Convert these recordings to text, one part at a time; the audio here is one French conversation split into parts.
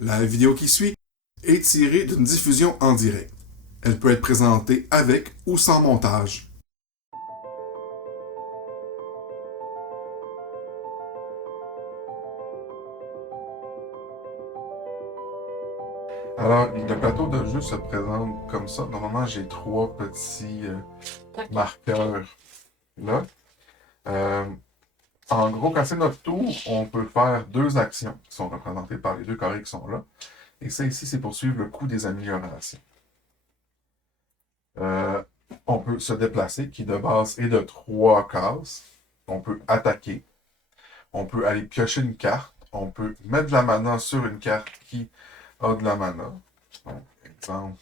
La vidéo qui suit est tirée d'une diffusion en direct. Elle peut être présentée avec ou sans montage. Alors, le plateau de jeu se présente comme ça. Normalement, j'ai trois petits marqueurs là. Euh, En gros, quand c'est notre tour, on peut faire deux actions qui sont représentées par les deux carrés qui sont là. Et ça ici, c'est pour suivre le coût des améliorations. Euh, on peut se déplacer, qui de base est de trois cases. On peut attaquer. On peut aller piocher une carte. On peut mettre de la mana sur une carte qui a de la mana. Donc, exemple,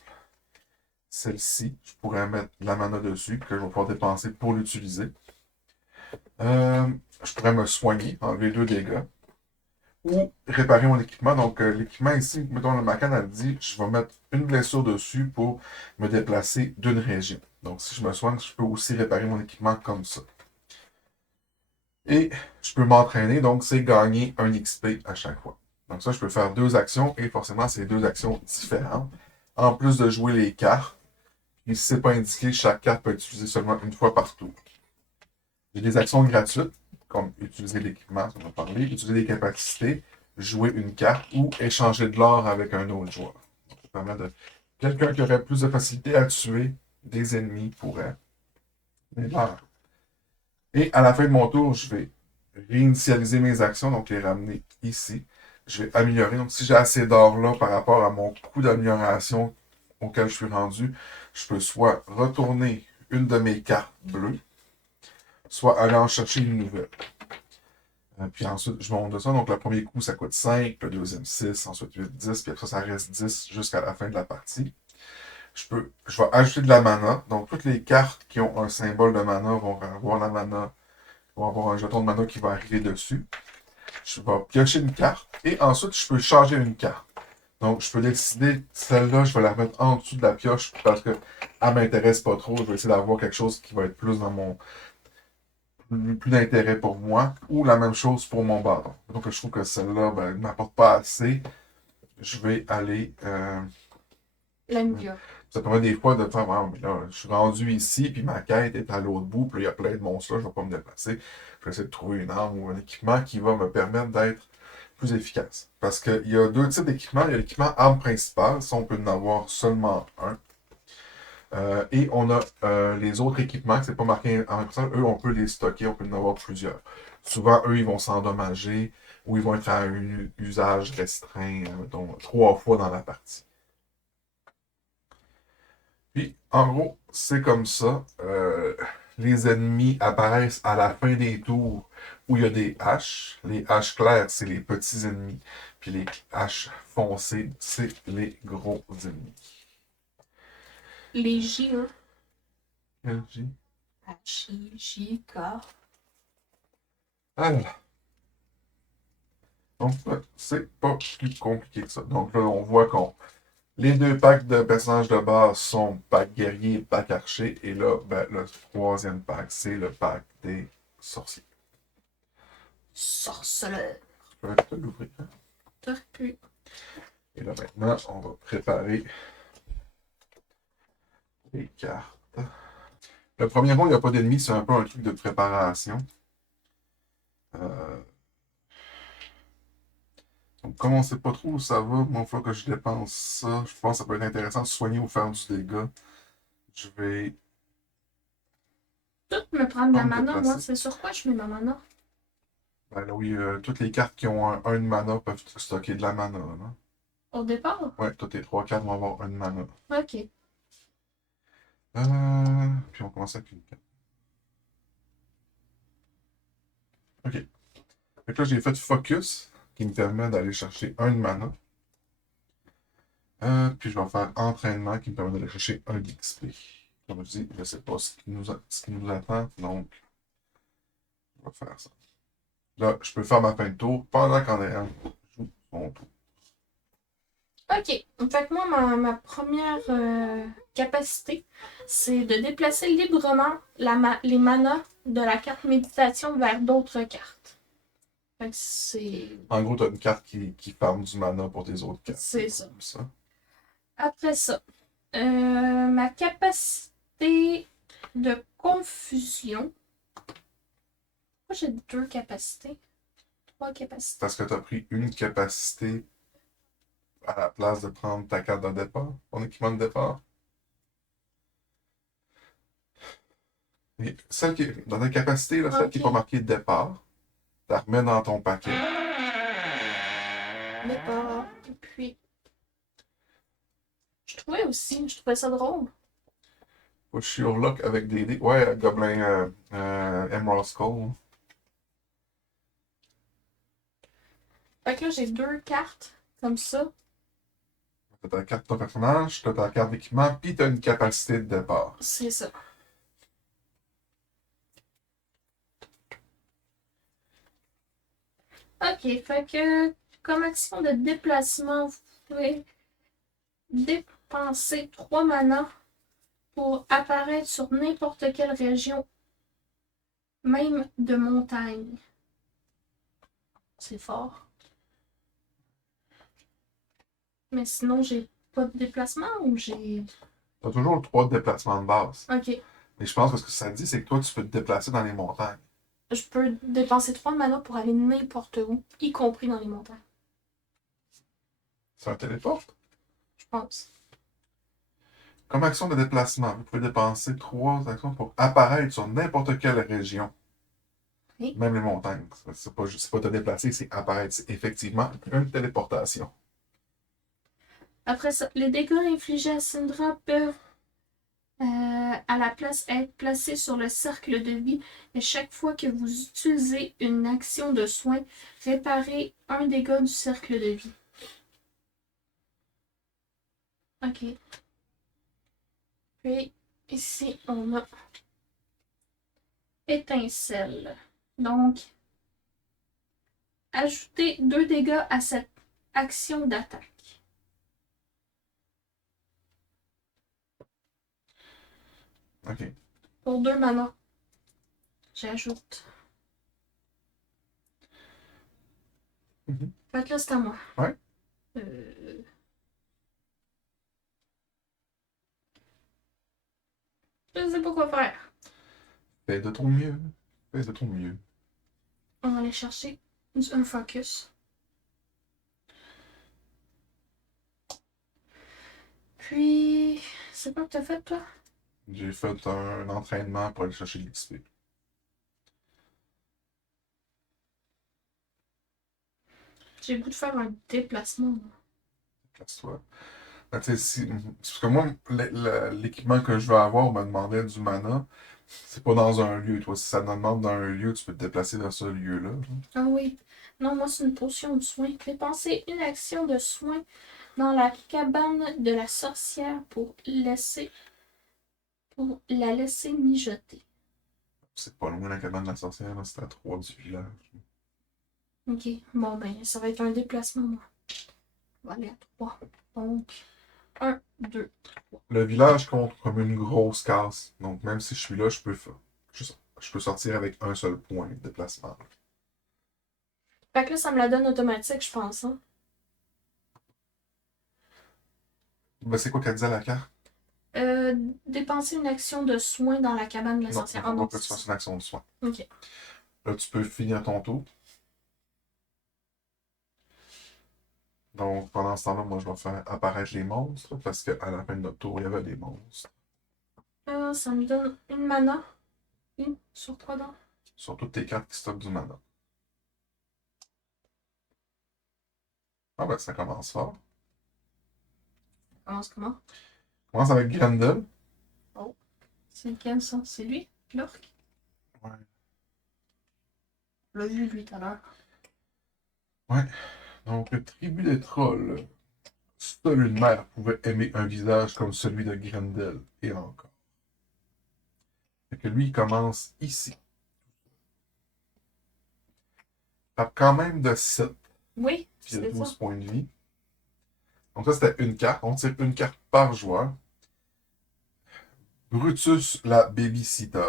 celle-ci, je pourrais mettre de la mana dessus, que je vais pouvoir dépenser pour l'utiliser. Euh, je pourrais me soigner, enlever 2 dégâts. Ou réparer mon équipement. Donc, l'équipement ici, mettons, ma canne, elle dit, je vais mettre une blessure dessus pour me déplacer d'une région. Donc, si je me soigne, je peux aussi réparer mon équipement comme ça. Et je peux m'entraîner, donc c'est gagner un XP à chaque fois. Donc ça, je peux faire deux actions, et forcément, c'est deux actions différentes. En plus de jouer les cartes, et si c'est pas indiqué, chaque carte peut être utilisée seulement une fois par tour. J'ai des actions gratuites, comme utiliser l'équipement, on a parlé, utiliser des capacités, jouer une carte ou échanger de l'or avec un autre joueur. Donc, ça permet de... Quelqu'un qui aurait plus de facilité à tuer des ennemis pourrait les faire. Et à la fin de mon tour, je vais réinitialiser mes actions, donc les ramener ici. Je vais améliorer. Donc, si j'ai assez d'or là par rapport à mon coût d'amélioration auquel je suis rendu, je peux soit retourner une de mes cartes bleues, soit aller en chercher une nouvelle. Puis ensuite, je monte de ça. Donc, le premier coup, ça coûte 5, le deuxième 6, ensuite 8, 10, puis après ça reste 10 jusqu'à la fin de la partie. Je vais ajouter de la mana. Donc, toutes les cartes qui ont un symbole de mana vont avoir la mana, vont avoir un jeton de mana qui va arriver dessus. Je vais piocher une carte et ensuite, je peux changer une carte. Donc, je peux décider, celle-là, je vais la mettre en dessous de la pioche parce qu'elle ne m'intéresse pas trop. Je vais essayer d'avoir quelque chose qui va être plus dans mon plus d'intérêt pour moi, ou la même chose pour mon bâton. Donc, je trouve que celle-là, ben, ne m'apporte pas assez. Je vais aller. L'améliorer. Ça permet des fois de faire, ah, mais là, je suis rendu ici, puis ma quête est à l'autre bout, puis il y a plein de monstres là, je ne vais pas me déplacer. Je vais essayer de trouver une arme ou un équipement qui va me permettre d'être plus efficace. Parce qu'il y a deux types d'équipements. Il y a l'équipement arme principale, ça, on peut en avoir seulement un. Et on a les autres équipements, que c'est pas marqué en personne, eux, on peut les stocker, on peut en avoir plusieurs. Souvent, eux, ils vont s'endommager ou ils vont être à un usage restreint, mettons, 3 fois dans la partie. Puis, en gros, c'est comme ça. Les ennemis apparaissent à la fin des tours où il y a des haches. Les haches claires, c'est les petits ennemis. Puis les haches foncées, c'est les gros ennemis. Les J, hein. LG. H-I-J-K. Alors, donc, c'est pas plus compliqué que ça. Donc là, on voit qu'on les deux packs de personnages de base sont pack guerrier et pack archer. Et là, ben, le troisième pack, c'est le pack des sorciers. Sorceleur. Je peux peut-être l'ouvrir. Hein? T'aurais pu. Et là, maintenant, on va préparer les cartes. Le premier rond, il n'y a pas d'ennemi, c'est un peu un truc de préparation. Euh, donc, comme on ne sait pas trop où ça va, moi, il faut que je dépense ça. Je pense que ça peut être intéressant de soigner ou faire du dégât. Je vais Tout me prendre de pas la me mana, moi. déplacer. C'est sur quoi je mets ma mana? Ben là, oui, toutes les cartes qui ont un de mana peuvent stocker de la mana. Là. Au départ? Ouais, toutes les trois cartes vont avoir un de mana. Ok. Puis on commence avec une carte. Ok. Fait que là, j'ai fait Focus, qui me permet d'aller chercher un de mana. Puis je vais faire Entraînement, qui me permet d'aller chercher un d'XP. Comme je dis, je ne sais pas ce qui nous attend, donc je vais faire ça. Là, je peux faire ma fin de tour pendant qu'Andréane joue son tour. Ok. Fait que moi, ma première capacité, c'est de déplacer librement les manas de la carte méditation vers d'autres cartes. Fait que c'est. En gros, tu as une carte qui farme du mana pour tes autres cartes. C'est ça. Comme ça. Après ça, ma capacité de confusion. Moi, j'ai 2 capacités. 3 capacités. Parce que tu as pris une capacité à la place de prendre ta carte de départ, ton équipement de départ. Et celle qui est dans ta capacité, là, celle qui n'est pas Ok. marquée départ, tu la remets dans ton paquet. D'accord. Et puis, je trouvais ça drôle. Faut que je suis lock avec des dés. Ouais, Gobelin Emerald Skull. Fait que là, j'ai 2 cartes comme ça. T'as ta carte de ton personnage, t'as ta carte d'équipement, puis t'as une capacité de départ. C'est ça. Ok, fait que comme action de déplacement, vous pouvez dépenser 3 mana pour apparaître sur n'importe quelle région, même de montagne. C'est fort. Mais sinon, j'ai pas de déplacement ou j'ai. T'as toujours 3 déplacements de base. Ok. Mais je pense que ce que ça dit, c'est que toi, tu peux te déplacer dans les montagnes. Je peux dépenser 3 mana pour aller n'importe où, y compris dans les montagnes, C'est un téléport. je pense. Comme action de déplacement, vous pouvez dépenser 3 actions pour apparaître sur n'importe quelle région. Oui. Même les montagnes. C'est pas te déplacer, c'est apparaître. C'est effectivement une téléportation. Après ça, les dégâts infligés à Syndra peuvent à la place être placés sur le cercle de vie et chaque fois que vous utilisez une action de soin, réparez un dégât du cercle de vie. Ok. Puis ici, on a étincelle. Donc, ajoutez 2 dégâts à cette action d'attaque. OK. Pour 2 mana, j'ajoute. Mhm. Fait que là, c'est à moi. Ouais. Je sais pas quoi faire. Fais de ton mieux. Fais de ton mieux. On va aller chercher un focus. Puis, c'est quoi que t'as fait, toi? J'ai fait un entraînement pour aller chercher de l'XP. J'ai le goût de faire un déplacement. Place-toi. Ben, tu sais, parce que moi, l'équipement que je veux avoir me demandait du mana. C'est pas dans un lieu, toi. Si ça te demande dans un lieu, tu peux te déplacer dans ce lieu-là. Ah oui. Non, moi, c'est une potion de soin. Dépensez une action de soin dans la cabane de la sorcière pour la laisser mijoter. C'est pas loin la cabane de la sorcière, là. C'est à 3 du village. Ok. Bon, ben, ça va être un déplacement, moi. On va aller à 3. Donc, 1, 2. Le village compte comme une grosse case. Donc même si je suis là, je peux sortir avec un seul point de déplacement. Fait que là, ça me la donne automatique, je pense. Hein? Ben, c'est quoi qu'elle disait la carte? Euh, Dépenser une action de soin dans la cabane de la Non, sorcière. il Ah faut non, pas que tu c'est fasses ça. une action de soin. Ok. Là, tu peux finir ton tour. Donc, pendant ce temps-là, moi, je vais faire apparaître les monstres, parce qu'à la fin de notre tour, il y avait des monstres. Ça me donne une mana. Une sur 3 dents. Sur toutes tes cartes qui stockent du mana. Ah ben, ça commence fort. Commence comment? On commence avec Grendel. Oh. C'est lequel ça? C'est lui? L'orc? Ouais. On l'a vu lui tout à l'heure. Ouais. Donc, le tribu des trolls. Seule une mère pouvait aimer un visage comme celui de Grendel, et encore. Fait que lui, il commence ici. Tape quand même de 7, Oui, puis il a c'est ça. 12 points de vie. Donc ça, c'était une carte. On tire une carte par joueur. Brutus, la babysitter.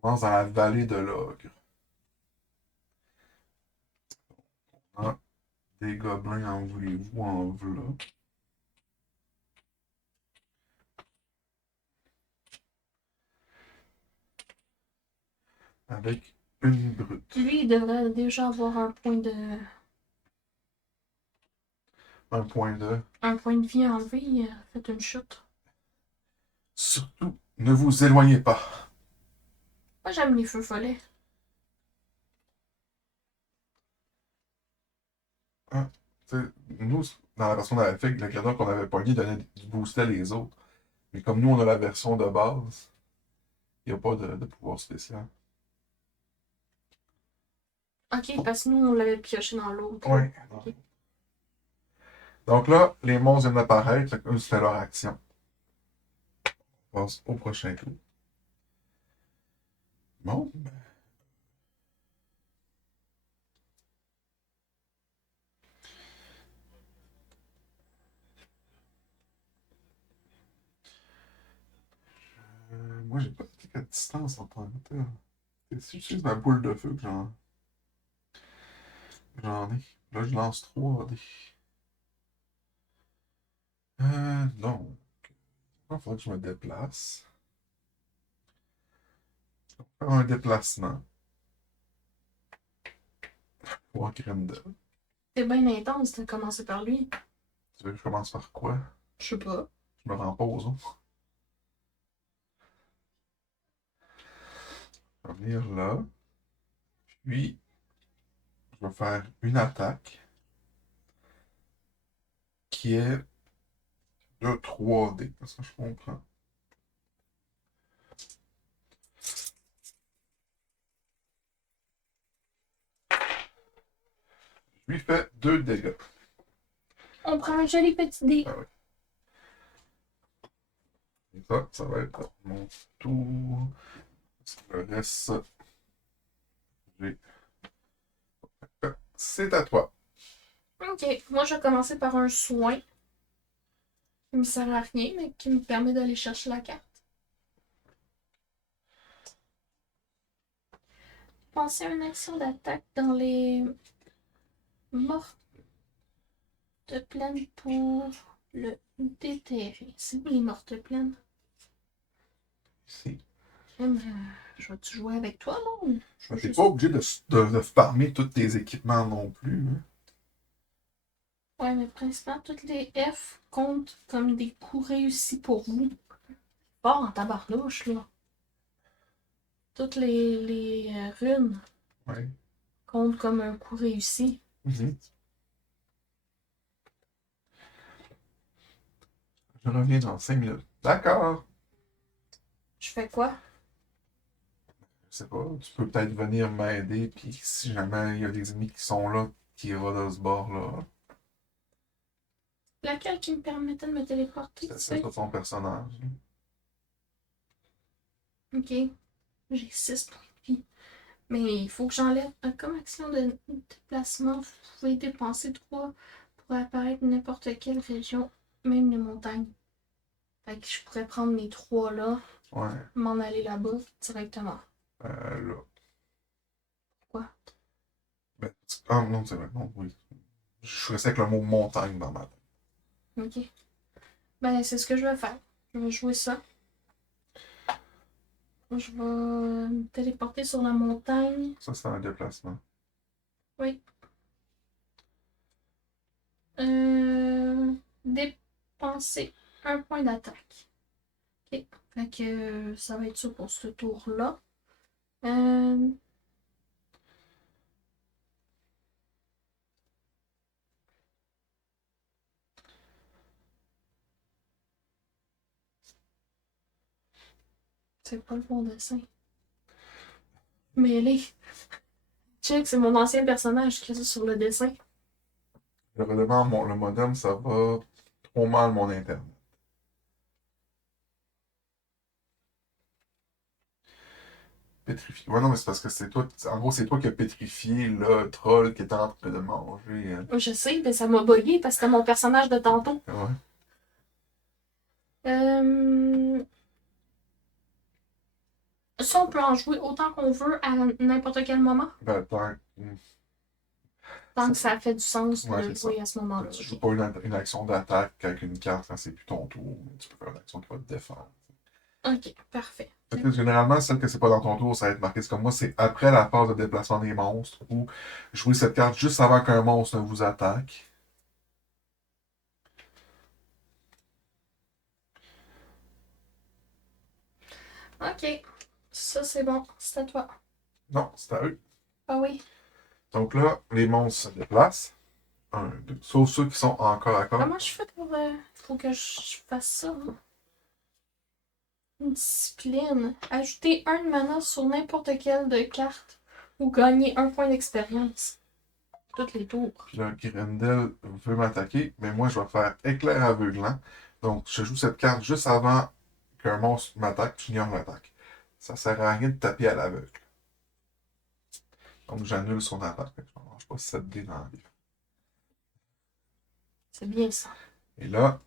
Commence dans la vallée de l'ogre. Des gobelins, en voulez-vous, en v'là. Avec une brute. Lui, il devrait déjà avoir Un point de... un point de vie enlevé. Il a fait une chute. Surtout, ne vous éloignez pas. Moi, j'aime les feux follets. Hein? Nous, dans la version d'Alphic, le créateur qu'on avait pogné boostait les autres. Mais comme nous, on a la version de base, il n'y a pas de pouvoir spécial. Ok, parce que nous, on l'avait pioché dans l'autre. Ouais. Ok. Donc là, les monstres viennent d'apparaître, eux, c'est leur action. On passe au prochain tour. Bon, ben, moi, j'ai pas de à distance en tant que tel. Et si j'utilise ma boule de feu que j'en ai. Là, je lance 3 dés. Donc, il faudrait que je me déplace. Faire un déplacement. Pour Grendel. C'est bien intense de commencer par lui. Tu veux que je commence par quoi? Je sais pas. Je me rends pause. Je vais venir là. Puis, je vais faire une attaque qui est de 3 dés. Est-ce que je comprends? Je lui fais 2 dégâts. On prend un joli petit dé. Ah oui. Et ça va être mon tour. Le reste, j'ai. C'est à toi. Ok, moi, je vais commencer par un soin qui me sert à rien, mais qui me permet d'aller chercher la carte. Pensez à une action d'attaque dans les mortes plaines pour le déterrer. C'est où les mortes plaines? Ici. Je vais-tu jouer avec toi, non? Je vais T'es juste... pas obligé de farmer tous tes équipements non plus. Hein. Ouais, mais principalement, toutes les F comptent comme des coups réussis pour vous. Fort en tabarnouche, là. Toutes les runes Ouais. comptent comme un coup réussi. Mhm. Je reviens dans 5 minutes. D'accord. Je fais quoi? Je sais pas. Tu peux peut-être venir m'aider. Puis si jamais il y a des ennemis qui sont là, qui ira de ce bord-là. Laquelle qui me permettait de me téléporter, tu C'est sais? ça ton personnage. Ok, j'ai 6 points de vie. Mais il faut que j'enlève. Comme action de déplacement, vous pouvez dépenser 3 pour apparaître n'importe quelle région, même les montagnes. Fait que je pourrais prendre mes 3 là, Ouais. m'en aller là-bas directement. Là. Quoi? Ben, ah non, c'est vrai. Non, oui. Je suis resté avec le mot montagne dans ma tête. Ok. Ben, c'est ce que je vais faire. Je vais jouer ça. Je vais me téléporter sur la montagne. Ça, c'est un déplacement. Oui. Dépenser un point d'attaque. Ok. Fait que ça va être ça pour ce tour-là. Euh, c'est pas le bon dessin. Mais là, check, c'est mon ancien personnage qui est sur le dessin. Je redemande le modem, ça va trop mal mon internet. Pétrifié. Ouais, non, mais c'est parce que c'est toi. En gros, c'est toi qui as pétrifié le troll qui était en train de manger. Je sais, mais ça m'a bugué parce que c'était mon personnage de tantôt. Ouais. Ça, on peut en jouer autant qu'on veut à n'importe quel moment. Ben, attends. Tant que ça fait du sens de Ouais, le c'est ça. jouer à ce moment-là. Tu joues pas une action d'attaque avec une carte quand c'est plus ton tour, mais tu peux faire une action qui va te défendre. Ok, parfait. Fait que généralement, celle que c'est pas dans ton tour, ça va être marqué. C'est comme moi, c'est après la phase de déplacement des monstres ou jouer cette carte juste avant qu'un monstre ne vous attaque. Ok, ça c'est bon, c'est à toi. Non, c'est à eux. Ah oui. Donc là, les monstres se déplacent. Un, deux. Sauf ceux qui sont encore à corps. Comment je fais pour. Faut que je fasse ça, hein? Une discipline. Ajouter un de mana sur n'importe quelle de carte ou gagner un point d'expérience. Toutes les tours. Puis là, Grendel veut m'attaquer, mais moi, je vais faire éclair aveuglant. Donc, je joue cette carte juste avant qu'un monstre m'attaque, puis j'ignore l'attaque. Ça sert à rien de taper à l'aveugle. Donc, j'annule son attaque. Je ne mange pas 7 dés dans la vie. C'est bien ça. Et là,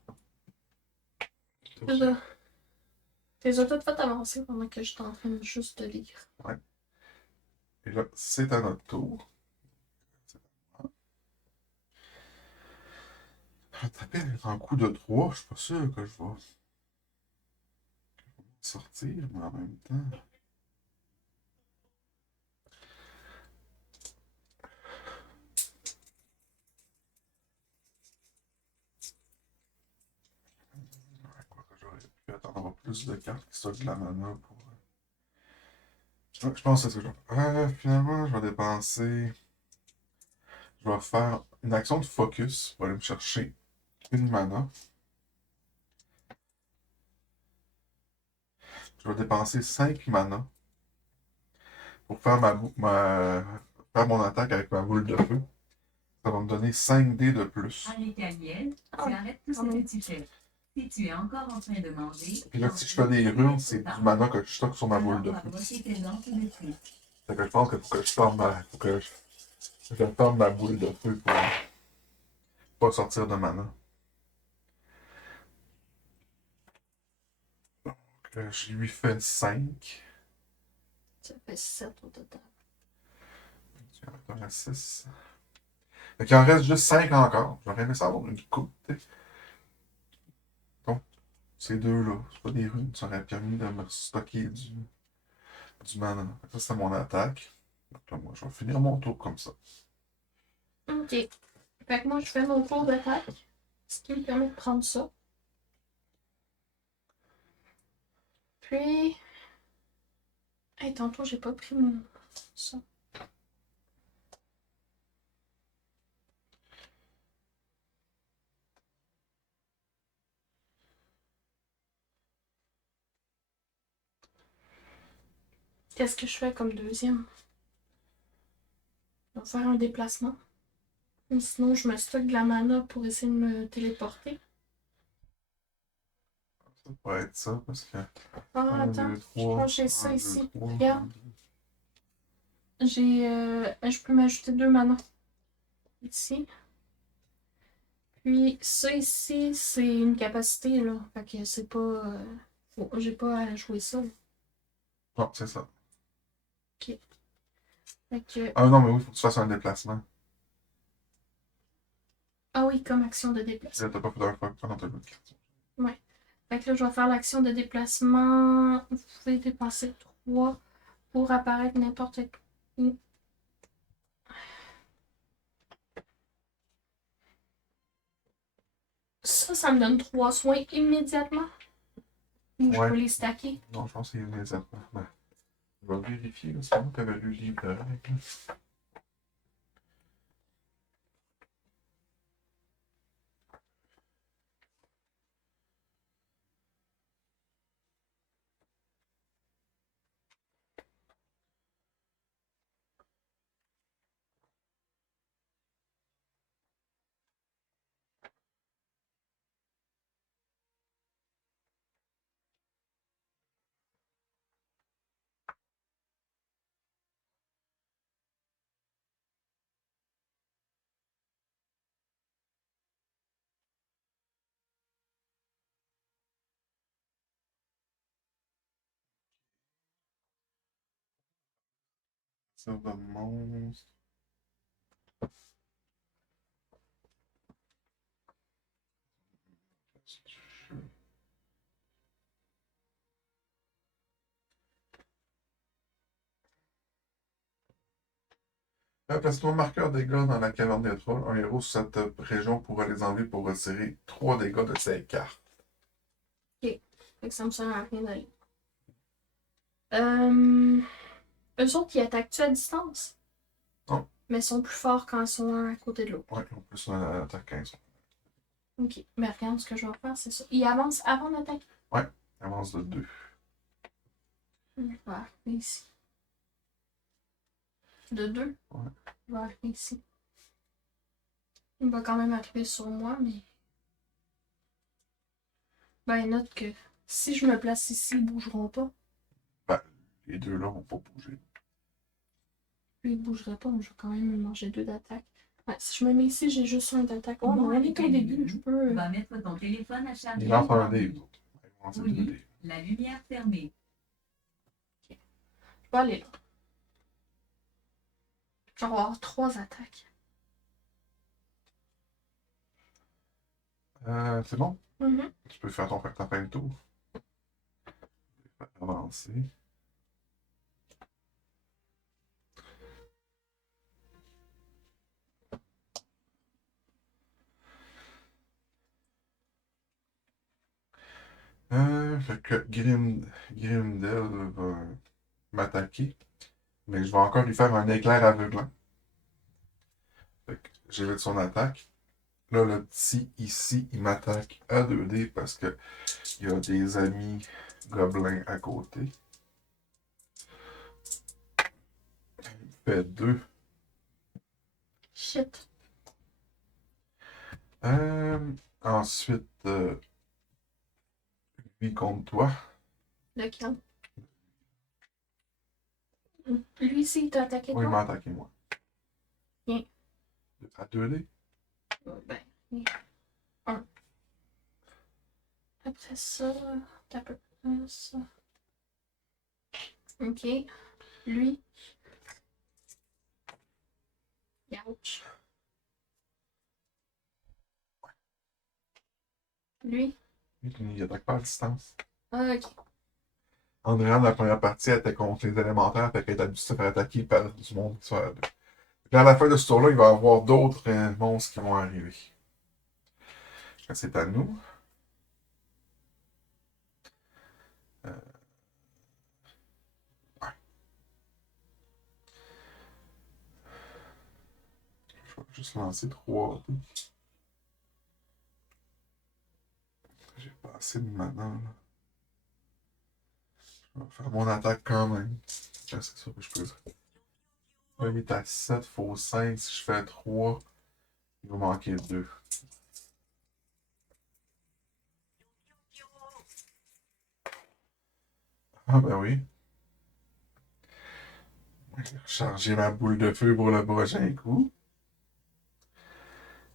C'est ça. T'es toutes fait avancer pendant que je suis en train de juste de lire. ouais. Et là, c'est à notre tour. Je vais taper un coup de 3. Je suis pas sûr que je vais sortir, mais en même temps. Quoi que j'aurais pu attendre plus de cartes qui sortent de la mana pour. Ouais, je pense que c'est ce que je vais faire. Finalement, je vais dépenser. Je vais faire une action de focus pour aller me chercher une mana. Je vais dépenser 5 mana pour faire faire mon attaque avec ma boule de feu. Ça va me donner 5 dés de plus. Allez, Caliel, tu arrêtes tout ce que tu fais. Si tu es encore en train de manger. Puis là, si je fais des runes, c'est du mana que je stocke sur ma boule de feu. Fait que je pense qu'il faut que je ferme je ferme ma boule de feu pour pas sortir de mana. Donc, je lui fais 5. Ça fait 7 au total. Il en reste 6. Fait qu'il en reste juste 5 encore. J'aurais aimé ça avoir une coupe. Donc, ces deux-là, c'est pas des runes, ça aurait permis de me stocker du mana. Ça, c'est mon attaque. Donc là, moi, je vais finir mon tour comme ça. Ok. Fait que moi, je fais mon tour d'attaque. Ce qui me permet de prendre ça. Puis. Hey, tantôt, j'ai pas pris mon. Ça. Qu'est-ce que je fais comme deuxième? Je vais faire un déplacement. Ou sinon, je me stocke de la mana pour essayer de me téléporter. Ça pourrait être ça, parce que. Ah, 1, attends. 2, Je 3. pense que j'ai ça 1, 2, ici. 3. Regarde. Je peux m'ajouter 2 mana. Ici. Puis ça ici, c'est une capacité, là. Fait que c'est pas. J'ai pas à jouer ça. Non, c'est ça. Ok. Fait que. Ah non, mais oui, il faut que tu fasses un déplacement. Ah oui, comme action de déplacement. Là, t'as pas fait d'un fois. Ah non, t'as l'autre carte. Ouais. Fait que là, je vais faire l'action de déplacement. Vous pouvez dépenser 3 pour apparaître n'importe où. Ça me donne 3 soins immédiatement. Ou je Ouais. peux les stacker. Non, je pense que c'est immédiatement. Ben, je vais vérifier, là. C'est moi qui avais lu le livre de règles. Ça de monstre. Place ton marqueur dégâts dans la caverne des trolls. Un héros sur cette région pourra les enlever pour retirer 3 dégâts de ses cartes. Fait que ça me sert à rien d'aller. Eux autres, ils attaquent-tu à distance? Non. Mais ils sont plus forts quand ils sont un à côté de l'autre. Ouais, en plus, on a attaque 15. Ok. Mais regarde, ce que je vais faire, c'est ça. Ils avancent avant d'attaquer. Avance de 2. Je vais arriver ici. De 2? Ouais. Je vais arriver ici. Il va quand même arriver sur moi, mais. Ben, note que si je me place ici, ils bougeront pas. Les deux là vont pas bouger. Lui, il bougerait pas, mais je vais quand même me manger 2 d'attaque. Ouais, si je me mets ici, j'ai juste 1 d'attaque. Oh, mais on est au début, je peux. Va mettre ton téléphone à charger. Ils lancent un dé, eux autres. Ils vont lancer Oui. 2 dés. La lumière fermée. Je vais aller là. Je vais avoir 3 attaques. C'est bon? Mhm. Tu peux faire ta fin de tour. Avancer. Fait que Grimdel va m'attaquer. Mais je vais encore lui faire un éclair aveuglant. Fait que j'évite son attaque. Là, le petit ici, il m'attaque à 2D parce que il y a des amis gobelins à côté. Il fait 2. Shit. Ensuite, lui contre toi. Lequel? Lui, ici, il t'a attaqué Oui, il toi? m'a attaqué moi. Bien. À 2D. Ben, 1. Après ça, t'as peu plus. Ok. Lui. Ouch. Lui. Il attaque pas à distance. Ah, ok. Andréane, la première partie, elle était contre les élémentaires, fait qu'elle est habituée à se faire attaquer par du monde qui soit à 2. Puis à la fin de ce tour-là, il va y avoir d'autres monstres qui vont arriver. Là, c'est à nous. Ouais. Je vais juste lancer 3 dés. J'ai pas assez de mana, là. Je vais faire mon attaque quand même. Là, c'est sûr que je peux. Là, il est à 7, faut 5. Si je fais 3, il va manquer 2. Ah ben oui. Je vais recharger ma boule de feu pour le prochain coup.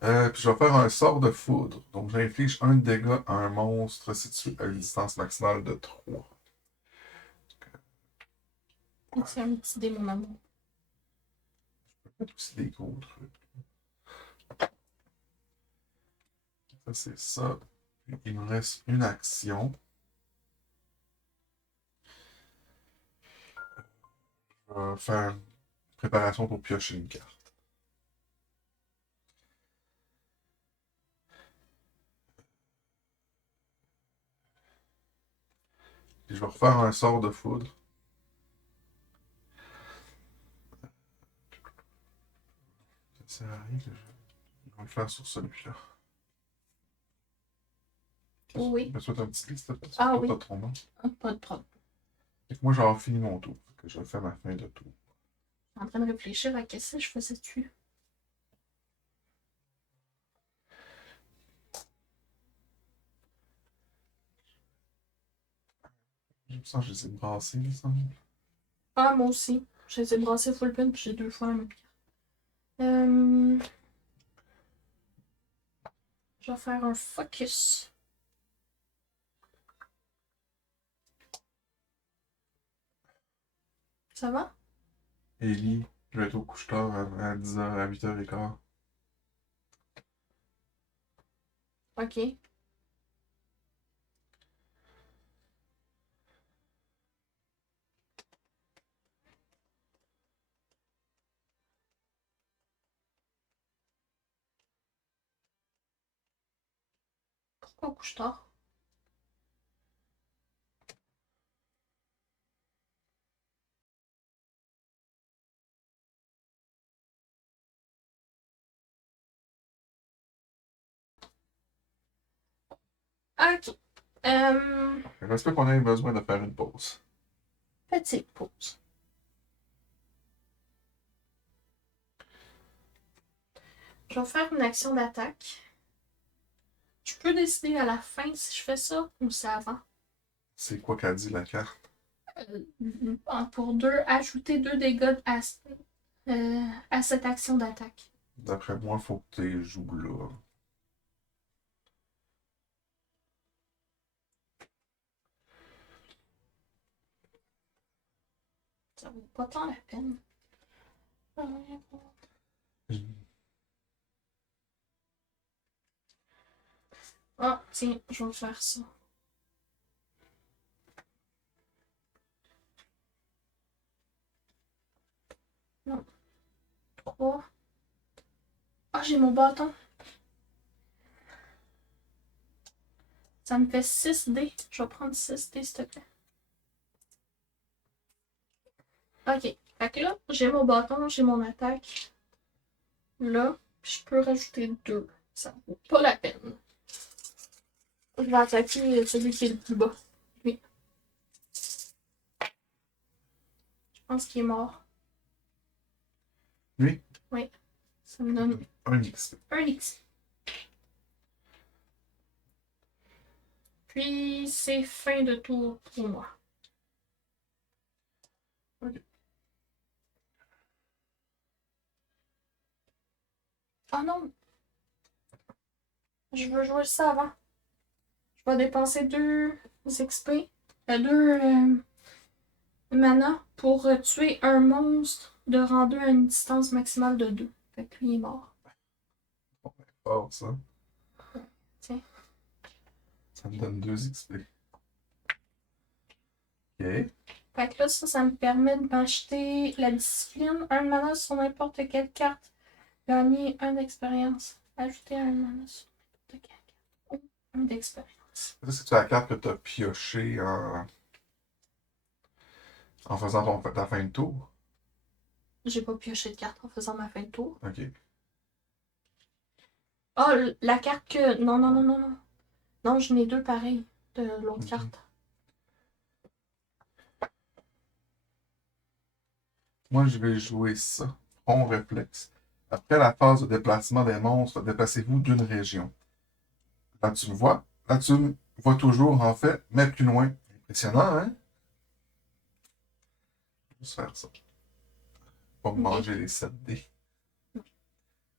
Puis je vais faire un sort de foudre. Donc j'inflige 1 dégât à un monstre situé à une distance maximale de 3. C'est un petit dé, mon amour. Je peux mettre aussi des gros trucs. Ça, c'est ça. Il me reste une action. Je vais faire une préparation pour piocher une carte. Puis je vais refaire un sort de foudre. Ça sert à rien que je vais le faire sur celui-là. Oui. Fais-toi ta petite liste, Ah oui. pas trop long. Pas de problème. Fait que moi, j'aurai fini mon tour. Fait que je vais faire ma fin de tour. Je suis en train de réfléchir à qu'est-ce que je faisais dessus. Je me sens que je les ai brassés, il me semble. Ah, moi aussi. J'ai essayé de brasser full pin, puis j'ai 2 fois la même pierre. Je vais faire un focus. Ça va? Ellie, je vais être au couche-tard à 10h, à 8h15. Ok. Au couche-tard. Ok. Il se peut qu'on ait besoin de faire une pause. Petite pause. Je vais faire une action d'attaque. Je peux décider à la fin si je fais ça ou c'est avant. C'est quoi qu'a dit la carte? Pour 2, ajouter 2 dégâts à cette action d'attaque. D'après moi, il faut que tu joues là. Ça vaut pas tant la peine. Ah, tiens, je vais faire ça. Non. 3. Ah, j'ai mon bâton. Ça me fait 6 dés. Je vais prendre 6 dés, s'il te plaît. Ok. Fait que là, j'ai mon bâton, j'ai mon attaque. Là, je peux rajouter 2. Ça vaut pas la peine. Je vais attaquer celui qui est le plus bas. Lui. Je pense qu'il est mort. Lui? Oui. Ça me donne Un X. un X. Puis, c'est fin de tour pour moi. Ok. Ah non! Je veux jouer ça avant. Je vais dépenser 2 XP. 2 mana pour tuer un monstre de rang 2 à une distance maximale de 2. Fait que lui il est mort. Fort, ça. Tiens. Ça me donne 2 XP. Ok. Fait que là, ça me permet de m'acheter la discipline, un mana sur n'importe quelle carte, gagner 1 d'expérience, ajouter un mana sur n'importe quelle carte, 1 d'expérience. Ça, c'est la carte que tu as piochée en faisant ta fin de tour. J'ai pas pioché de carte en faisant ma fin de tour. Ok. Oh, la carte que. Non, non, non, non, non. Non, j'en ai 2 pareils de l'autre carte. Moi, je vais jouer ça. Front réflexe. Après la phase de déplacement des monstres, déplacez-vous d'une région. Là, tu me vois. Là, tu me vois toujours, en fait, mais plus loin. Impressionnant, hein? Je vais juste faire ça. Pas me manger les 7 dés.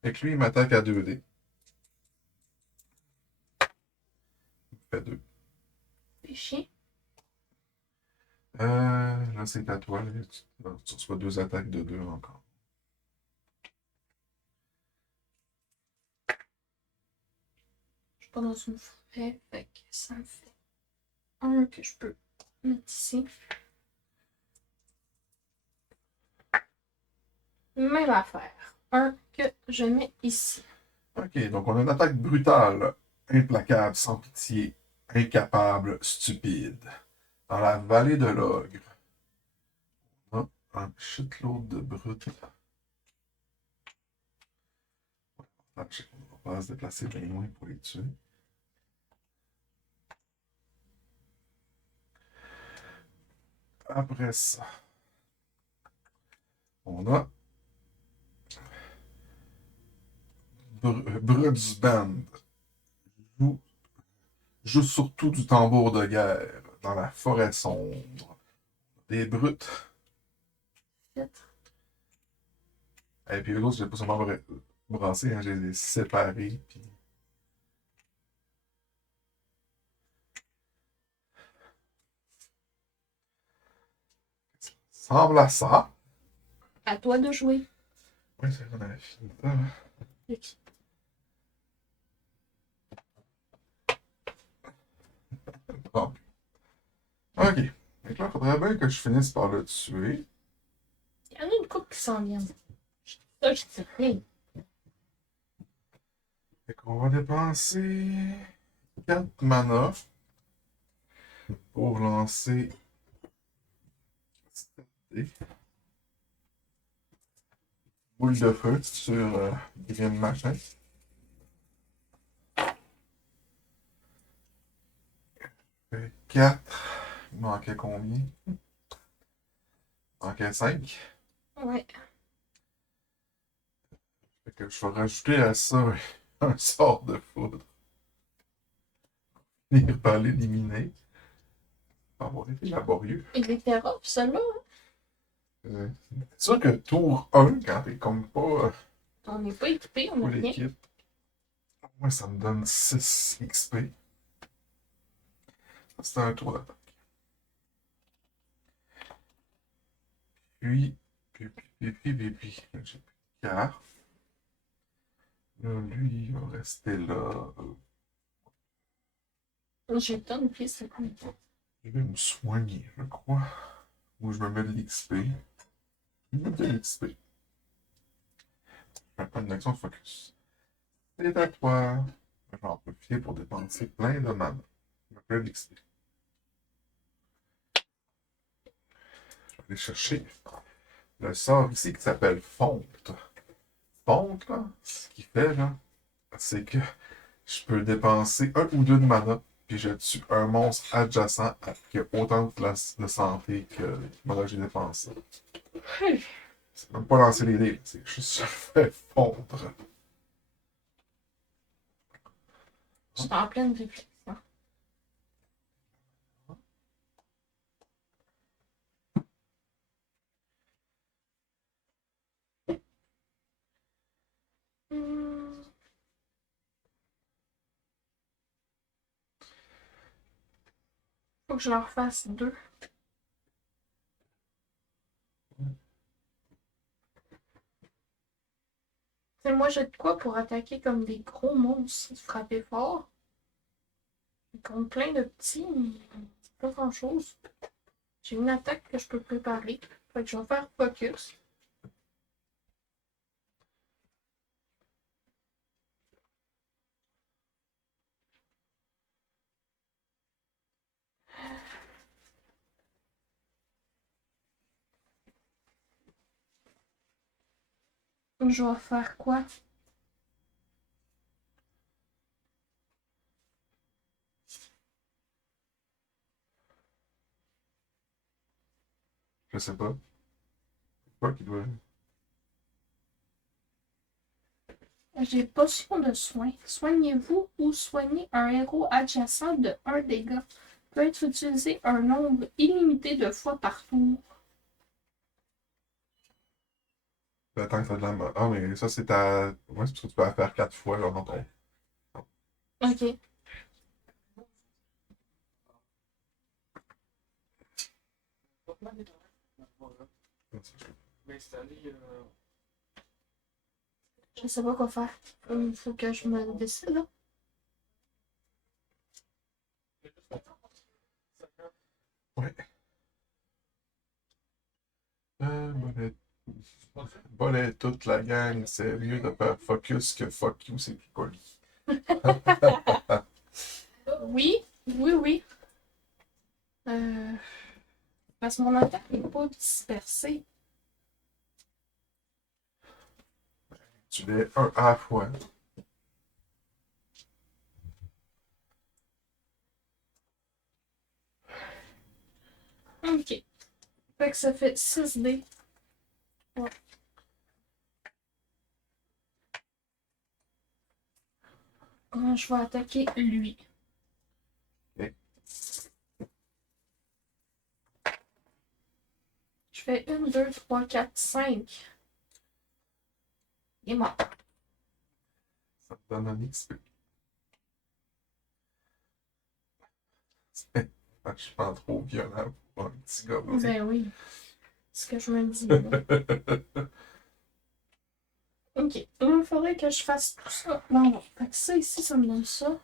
Fait que lui, il m'attaque à 2 dés. Il fait 2. C'est chiant. Là, c'est à toi. Là. Tu reçois 2 attaques de 2 encore. Je suis pas dans une forêt, fait que ça me fait 1 que je peux mettre ici. Même affaire. 1 que je mets ici. Ok, donc on a une attaque brutale, implacable, sans pitié, incapable, stupide. Dans la vallée de l'ogre. On a un shitload de brutes. On va pas se déplacer bien loin pour les tuer. Après ça, on a Brudsband. Joue surtout du tambour de guerre dans la forêt sombre. Des brutes. Et puis les autres, je n'ai pas seulement brassé, hein, je les ai séparés. Puis... Ça ressemble à ça. À toi de jouer. Oui, c'est vrai, on avait fini ça. Hein. Ok. Bon. Ok. Donc là, il faudrait bien que je finisse par le tuer. Il y en a une couple qui s'en vient. Ça, je sais rien. Fait qu'on va dépenser 4 mana pour lancer des boules de feu sur Grim Machin. Fait 4. Il manquait combien? Il manquait 5. Ouais. Fait que je vais rajouter à ça un sort de foudre. Finir par l'éliminer. Ça va avoir été laborieux. Il était rough, celui-là. C'est sûr que tour 1, quand t'es comme pas On n'est pas équipé, on a full rien. équipe, moi ça me donne 6 XP. C'est un tour d'attaque. Puis, j'ai plus de cartes. Là, lui, il va rester là. J'ai donné une pièce de combien? Je vais me soigner, je crois. Ou je me mets de l'XP. Je me mets de l'XP. Je fais pas une action de focus. C'est à toi. Je vais en profiter pour dépenser plein de mana. Je me mets de l'XP. Je vais aller chercher le sort ici qui s'appelle Fonte. Fonte, là, ce qu'il fait, là, c'est que je peux dépenser 1 ou 2 de mana, puis je tue un monstre adjacent qui a autant de santé que le mana que j'ai dépensé. C'est même pas lancer les dés, c'est juste se faire fondre. Je suis en pleine réflexion. Faut que je leur fasse 2. Moi, j'ai de quoi pour attaquer comme des gros monstres, frapper fort. Contre plein de petits, c'est pas grand chose. J'ai une attaque que je peux préparer. Fait que je vais faire focus. Je vais faire quoi? Je sais pas. C'est quoi qui doit. J'ai potion de soin. Soignez-vous ou soignez un héros adjacent de 1 dégât. Peut être utilisé un nombre illimité de fois par tour. Attends que t'as de la mort. Ah, mais ça, c'est ta. Ouais, c'est parce que tu peux la faire 4 fois, genre, dans ton. Ok. Je sais pas quoi faire. Il faut que je me décide. Là. Ouais. Bonnet. Bonnet, toute la gang, c'est mieux de faire focus que fuck you, c'est plus poli. Oui, oui, oui. Parce que mon attaque n'est pas dispersée. Tu l'es un à la fois. Ok. Fait que ça fait 6 dés. Ouais. Je vais attaquer lui. Ok. Je fais 1, 2, 3, 4, 5. Il est mort. Ça te donne un XP. C'est vachement trop violent pour un petit gars. Ben oui. C'est ce que je me dis. Là. Ok. Là, il faudrait que je fasse tout ça. Non. Fait que ça ici, ça me donne ça.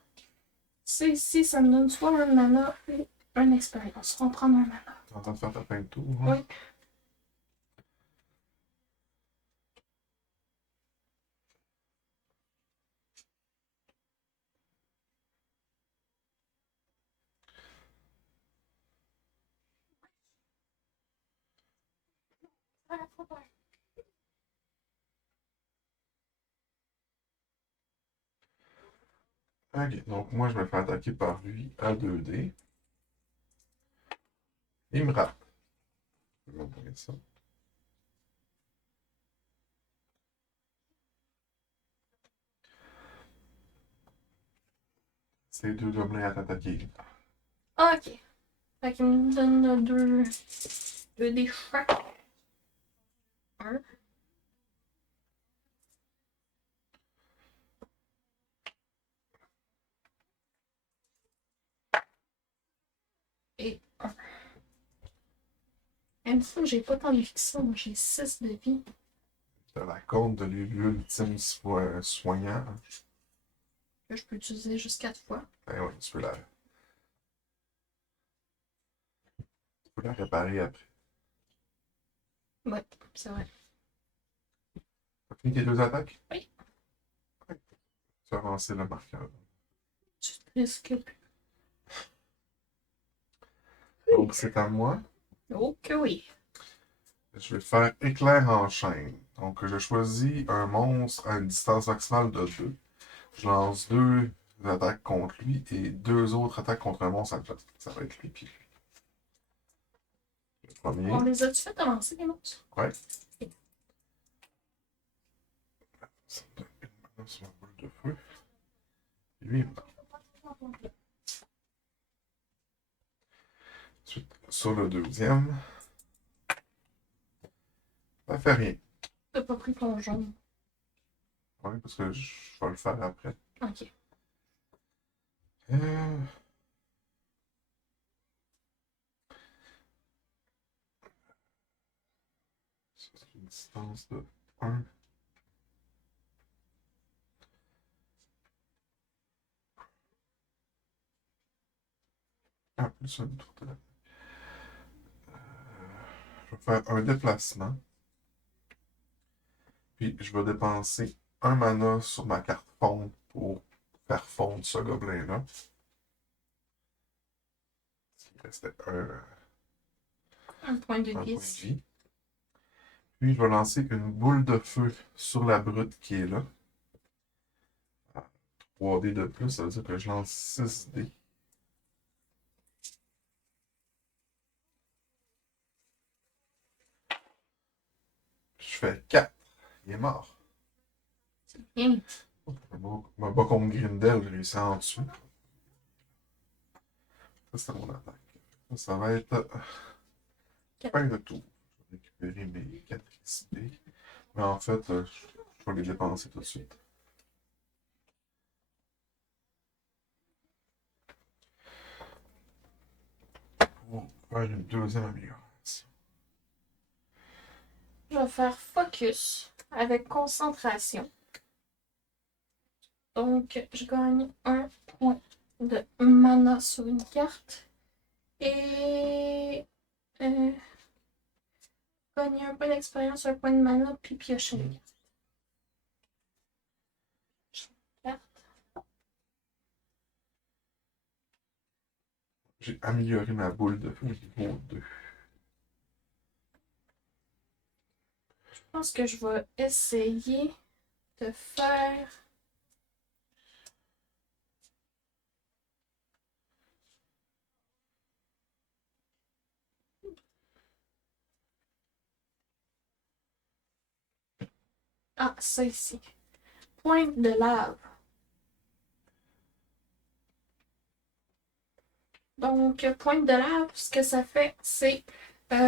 Ça ici, ça me donne soit un mana ou une expérience. On va prendre un mana. T'es en train de faire ta fin de tour. Hein? Oui. Ok, donc moi je me fais attaquer par lui à 2D. Il me rate. Je vais montrer ça. Ces deux gobelins à t'attaquer. Ok. Fait qu'il me donne deux des chaque. Un. Et un. Même si j'ai pas tant de vie que ça, moi j'ai 6 de vie. T'as la compte de l'ultime soignant. Que je peux utiliser juste 4 fois. Ben oui, tu peux la réparer après. Ouais, c'est vrai. T'as fini tes deux attaques? Oui. Ouais. Tu as avancé le marqueur. Tu risques plus. Donc c'est à moi. Oh que oui. Je vais faire éclair en chaîne. Donc je choisis un monstre à une distance maximale de 2. Je lance 2 attaques contre lui et 2 autres attaques contre un monstre adverse. Ça va être lui puis lui. Le premier. On les a-tu fait avancer, les monstres? Ouais. Ça me donne une mana sur ma boule de feu. Et lui, il meurt. Ensuite, sur le deuxième. Ça fait rien. T'as pas pris ton jaune. Ouais, parce que je vais le faire après. Ok. Euh, ça, c'est une distance de 1. Ah, plus un tour de la... Je vais faire un déplacement. Puis je vais dépenser un mana sur ma carte fondre pour faire fondre ce gobelin-là. Il restait Un point de un point de vie. vie. Puis je vais lancer une boule de feu sur la brute qui est là. 3D de plus, ça veut dire que je lance 6D. Je fais 4. Il est mort. Bien. Ma bas contre Grindel, je réussis en dessous. Ça, c'était mon attaque. Ça va être fin de tour. Je vais récupérer mes 4 XP. Mais en fait, je vais les dépenser tout de suite. Pour faire une deuxième amélioration. Je vais faire focus avec concentration. Donc, je gagne un point de mana sur une carte. Et gagner un point d'expérience, un point de mana, puis piocher une carte. J'ai amélioré ma boule de feu niveau 2. Je pense que je vais essayer de faire. Ah, ça ici. Pointe de lave. Donc, pointe de lave, ce que ça fait, c'est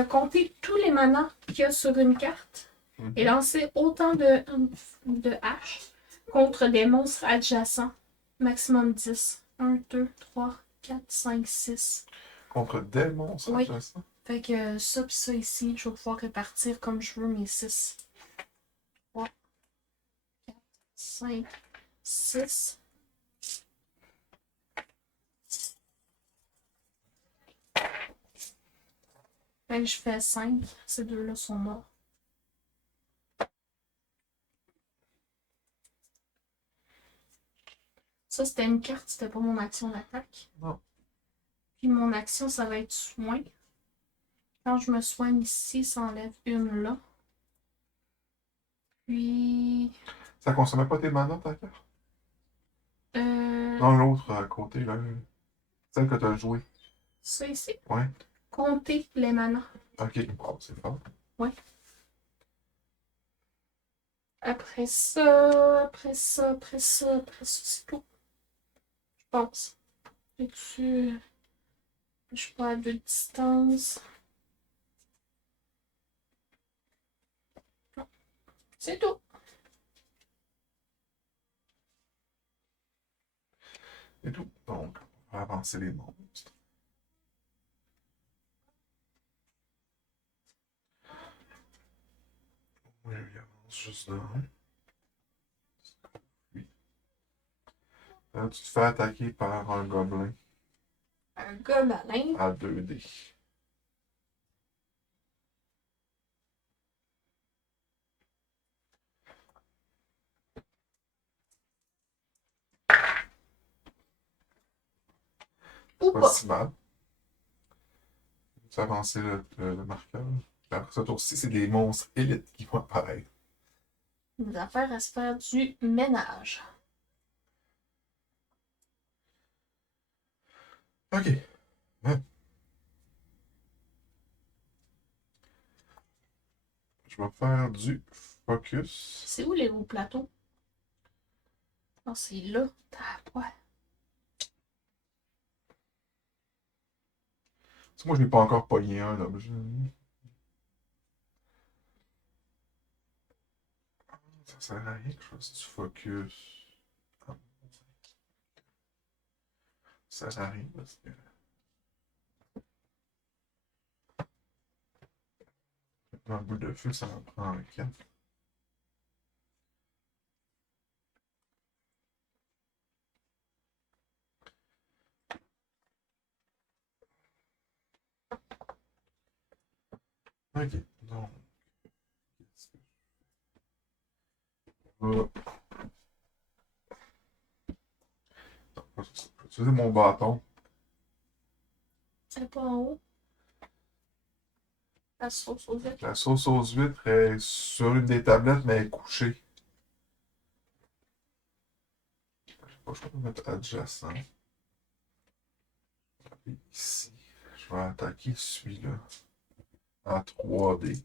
compter tous les manas qu'il y a sur une carte et lancer autant de haches contre des monstres adjacents. Maximum 10. 1, 2, 3, 4, 5, 6. Contre des monstres Oui. adjacents. Fait que ça pis ça ici, je vais pouvoir répartir comme je veux mes 6. 3, 4, 5, 6. Fait que je fais 5. Ces deux-là sont morts. Ça, c'était une carte, c'était pas mon action d'attaque. Non. Puis mon action, ça va être soin. Quand je me soigne ici, ça enlève une là. Puis. Ça consommait pas tes manas, ta carte? Euh, Non, l'autre à côté, là. Celle que t'as jouée. ça ici. Ouais. Compter les manas. Ok. Wow, c'est fort. Ouais. Après ça, c'est tout. Je pense. J'ai-tu. Je suis pas à 2 de distance. Non. C'est tout. C'est tout. Donc, on va avancer les monstres. Oui, il avance juste là. Oui. Là, tu te fais attaquer par un gobelin Un gobelin. à 2D. Ou Pas pas. si mal. Tu avancer le marqueur. Puis après ça, aussi, c'est des monstres élites qui vont apparaître. Des affaires à se faire du ménage. Ok. Ouais. Je vais faire du focus. C'est où les hauts plateaux? Oh, c'est là. Ouais. Moi, je n'ai pas encore pogné un objet. Ça sert à rien que je fasse du focus. Ah, ça sert à rien parce que. Dans le bout de feu, ça en prend un 4. Ok, donc. Je vais utiliser mon bâton. C'est pas en haut. La sauce aux huîtres. La sauce aux huîtres est sur une des tablettes, mais elle est couchée. Je sais pas, je vais mettre adjacent. Et ici, je vais attaquer celui-là en 3D.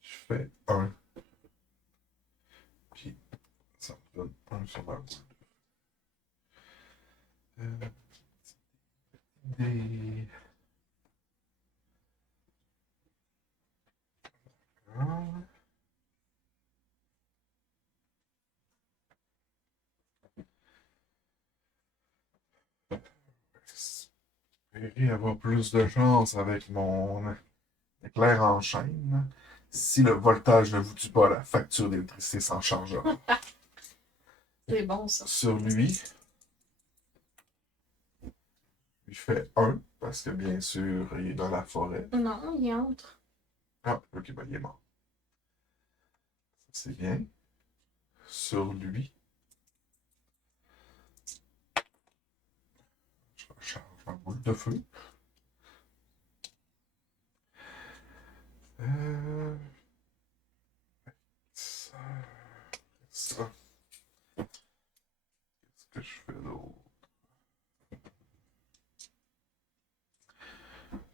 Je fais 1. Puis ça me donne 1 sur ma boule. Des. Ah. J'espérais avoir plus de chance avec mon éclair en chaîne. Si le voltage ne vous tue pas, la facture d'électricité s'en chargera. C'est bon, ça. Sur lui, il fait 1, parce que bien sûr, il est dans la forêt. Non, il entre. Ah, ok, ben il est mort. C'est bien. Sur lui, je recharge ma boule de feu. Euh, ça, ça. Qu'est-ce que je fais d'autre?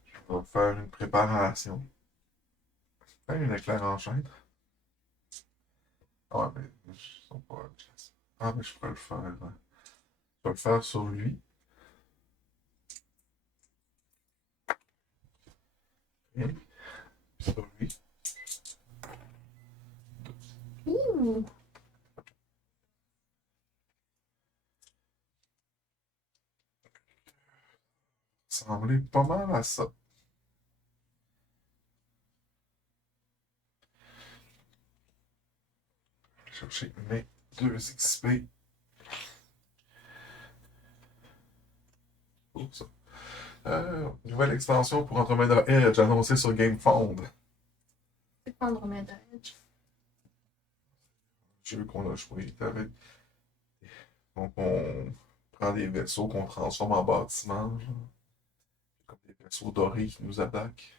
Je vais faire une préparation. Faire une éclair en chaîne. Ah, mais ils sont pas. Ah, mais je pourrais le faire. Hein. Je vais le faire sur lui. Et sur lui. Ouh! Ça ressemblait pas mal à ça. Je vais chercher mes 2 XP. Pour ça. Nouvelle extension pour Andromeda Edge annoncée sur GameFound. C'est pas Andromeda Edge. Jeu qu'on a joué. Donc, on prend des vaisseaux qu'on transforme en bâtiments. Genre. Comme des vaisseau doré qui nous attaque.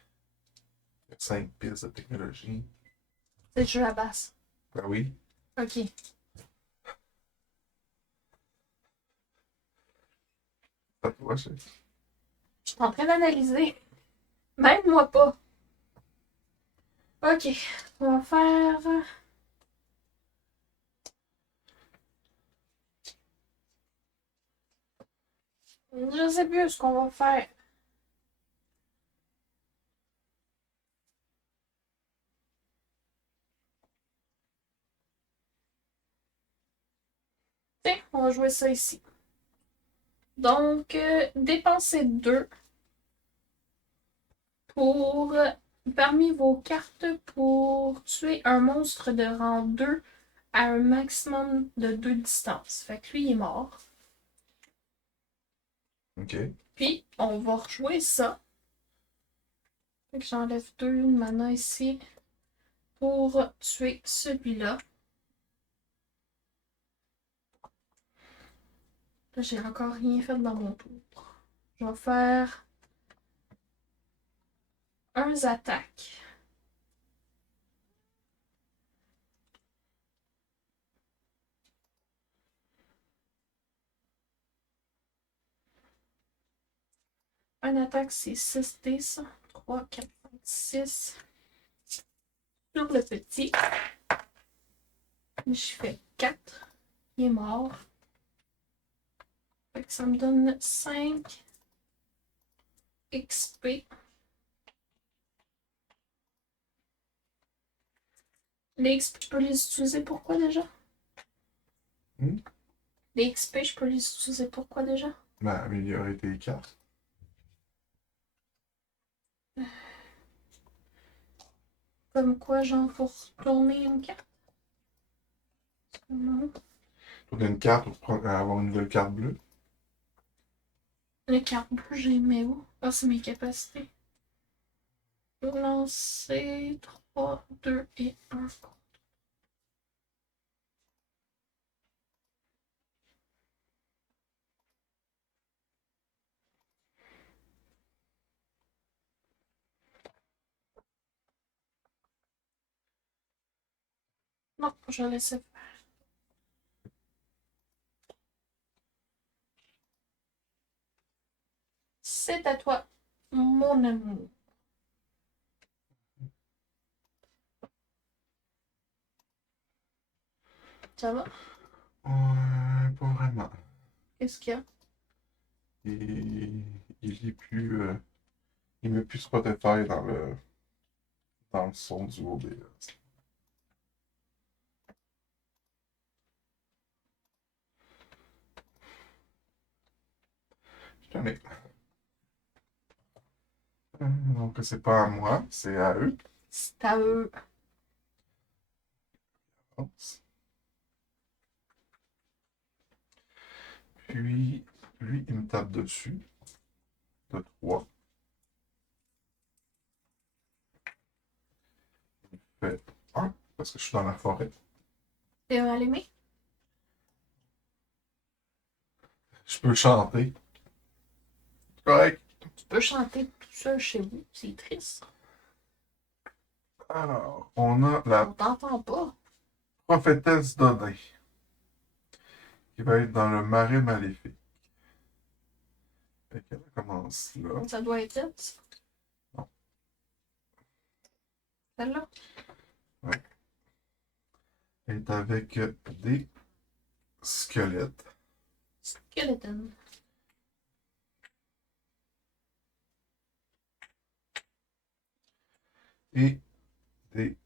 Il y a 5 pistes de technologie. C'est le jeu à base. Ben oui. Ok. Ça te voit, je... Je suis en train d'analyser. Même moi pas. Ok. On va faire. Je sais plus ce qu'on va faire. Tiens, on va jouer ça ici. Donc, dépensez 2 pour parmi vos cartes pour tuer un monstre de rang 2 à un maximum de 2 distances. Fait que lui, il est mort. Ok. Puis, on va rejouer ça. Fait que j'enlève 2 de mana ici pour tuer celui-là. Là, j'ai encore rien fait dans mon tour. Je vais faire 1 attaques. Un attaque, c'est 6D, ça. 3, 4, 5, 6. Sur le petit. Je fais 4. Il est mort. Fait que ça me donne 5 XP. Les XP, je peux les utiliser pour quoi déjà? Les XP, je peux les utiliser pour quoi déjà? Ben, améliorer tes cartes. Comme quoi, genre pour tourner une carte? Non. Tourner une carte pour avoir une nouvelle carte bleue. Les cartes bleues, j'ai mis où? Ah, c'est mes capacités. Lancer 3, 2 et 1. Non, je vais laisser faire. C'est à toi, mon amour. Ça va? Pas vraiment. Qu'est-ce qu'il y a? Et il est plus. Il met plus Spotify dans le son du OBS. Je t'en ai. Donc, c'est pas à moi, c'est à eux. C'est à eux. Puis, lui, il me tape dessus. De 3. Il fait 1, parce que je suis dans la forêt. T'es allumé? Je peux chanter. Correct. Tu peux chanter tout seul chez vous. C'est triste. Alors, on a la On t'entend pas. prophétesse d'Odin, qui va être dans le marais maléfique. Fait qu'elle commence là. Ça doit être elle, ça. Non. Celle-là? Ouais. Elle est avec des squelettes. Skeleton. Et des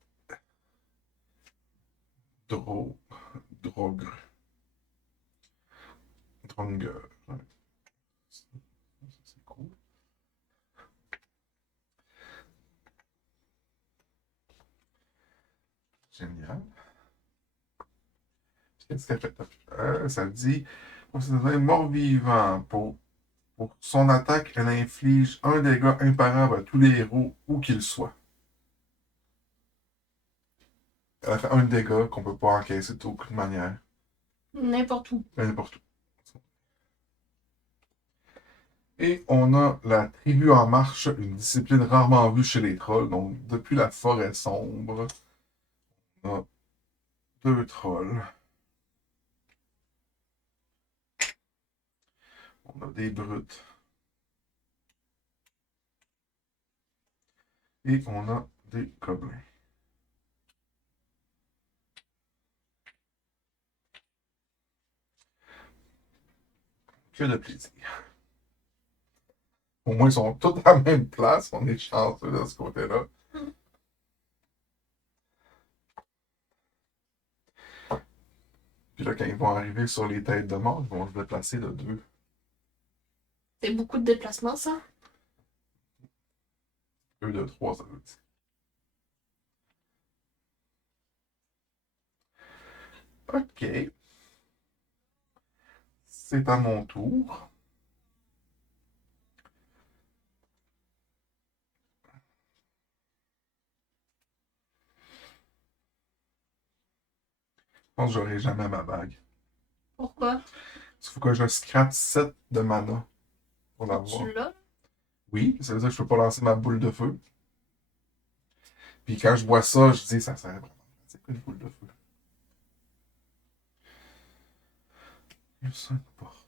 drogres. Dronger. Ouais. C'est cool. Génial. Qu'est-ce qu'elle fait? Ça dit, c'est un mort-vivant. Pour son attaque, elle inflige un dégât imparable à tous les héros, où qu'ils soient. Elle fait un dégât qu'on peut pas encaisser de aucune manière. N'importe où. N'importe où. Et on a la tribu en marche, une discipline rarement vue chez les trolls. Donc, depuis la forêt sombre, on a 2 trolls. On a des brutes. Et on a des gobelins. Que de plaisir. Au moins, ils sont tous à la même place. On est chanceux de ce côté-là. Puis là, quand ils vont arriver sur les têtes de mort, ils vont se déplacer de 2. C'est beaucoup de déplacements, ça? 2 de 3, ça veut dire. OK. C'est à mon tour. Je pense que j'aurai jamais ma bague. Pourquoi? Il faut que je scrape 7 de mana pour Ah, l'avoir. tu l'as? Oui, ça veut dire que je peux pas lancer ma boule de feu. Puis quand je vois ça, je dis, ça sert vraiment. C'est quoi une boule de feu? Il y a 5 portes.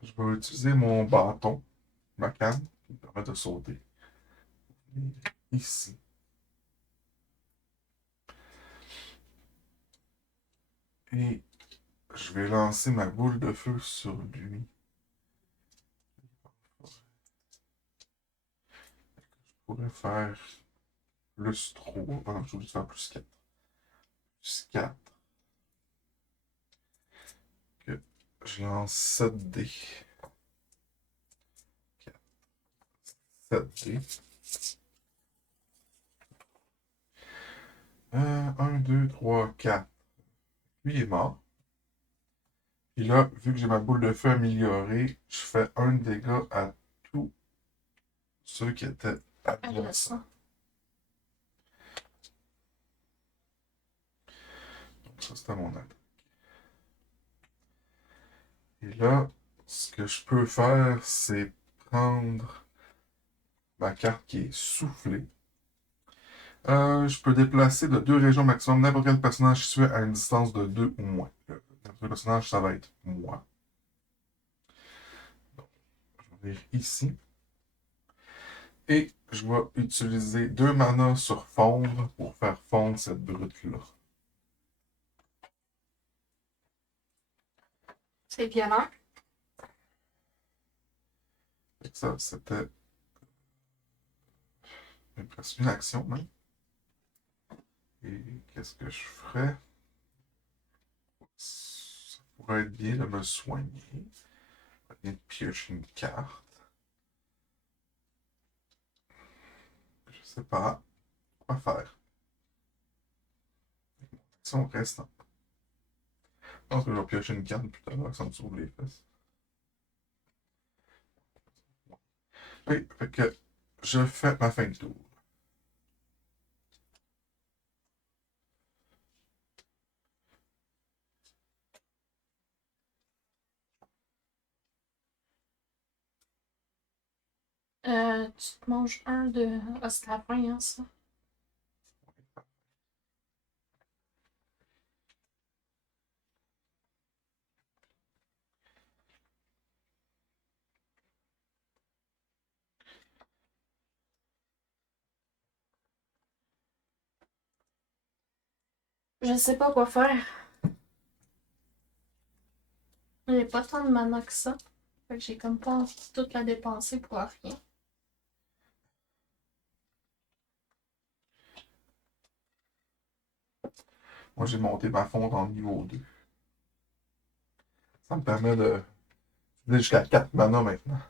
Je vais utiliser mon bâton, ma canne, qui me permet de sauter. Ici. Et je vais lancer ma boule de feu sur lui. Je pourrais faire plus 3. Ah, je vais faire plus 4. Plus 4. Que je lance 7 dés. 7 dés. 1, 2, 3, 4. Lui il est mort. Puis là, vu que j'ai ma boule de feu améliorée, je fais un dégât à tous ceux qui étaient adjacents. Donc ça, c'était mon attaque. Et là, ce que je peux faire, c'est prendre ma carte qui est soufflée. Je peux déplacer de 2 régions maximum n'importe quel personnage situé à une distance de 2 ou moins. Le personnage, ça va être moi. Donc, je vais venir ici. Et je vais utiliser 2 mana sur fondre pour faire fondre cette brute-là. C'est violent. Ça, c'était presque une action, même. Et qu'est-ce que je ferais? Ça pourrait être bien de me soigner. Je vais bien piocher une carte. Je sais pas quoi faire. Action restante. Je pense que je vais piocher une carte plus tard, ça me sauve les fesses. Oui, fait que je fais ma fin de tour. Tu te manges un de. Ah, c'est la fin, hein, ça. Je sais pas quoi faire. J'ai pas tant de mana que ça. Fait que j'ai comme pas envie de toute la dépenser pour rien. Moi, j'ai monté ma fonte en niveau 2. Ça me permet de jusqu'à 4 mana maintenant.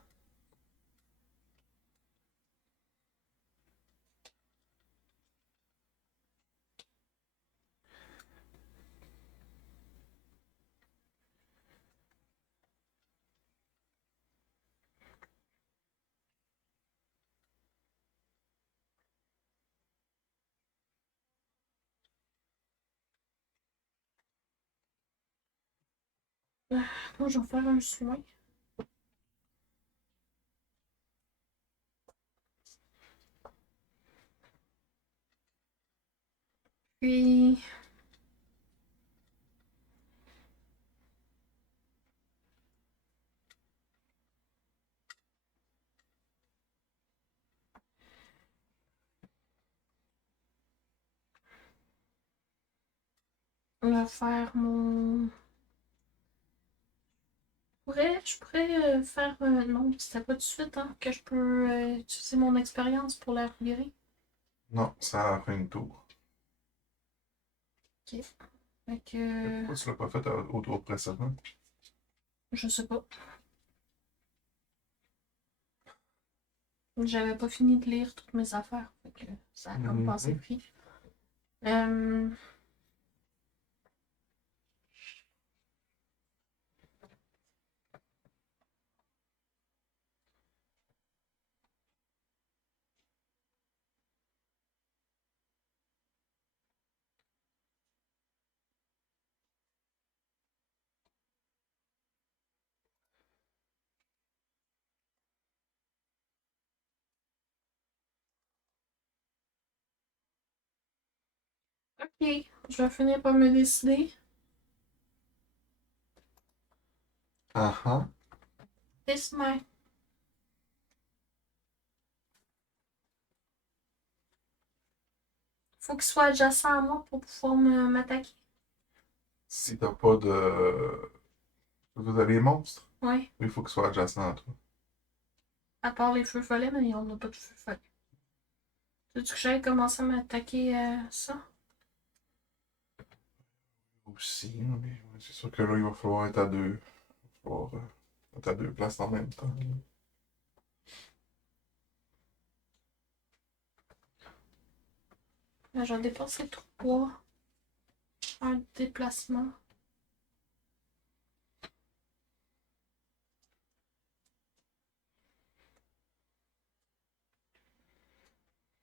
Moi, je vais faire un soin. Puis... On va faire mon... Je pourrais faire... non, c'était pas tout de suite, hein, que je peux utiliser mon expérience pour la virer. Non, ça a fait une tour. Ok. Fait que... Pourquoi tu l'as pas fait au tour précédent? Je sais pas. J'avais pas fini de lire toutes mes affaires. Fait que ça a comme passé pris. Ok, je vais finir par me décider. Ah ah. Décide-moi. Faut qu'il soit adjacent à moi pour pouvoir m'attaquer. Si t'as pas de. Vous avez les monstres? Ouais. Il faut qu'ils soient adjacents à toi. À part les feux follets, mais on n'a pas de feux follets. Veux-tu que j'aille commencer à m'attaquer à ça? Aussi, mais c'est sûr que là, il va falloir être à deux. Il va falloir être à deux places en même temps. J'en dépensé 3. Un déplacement.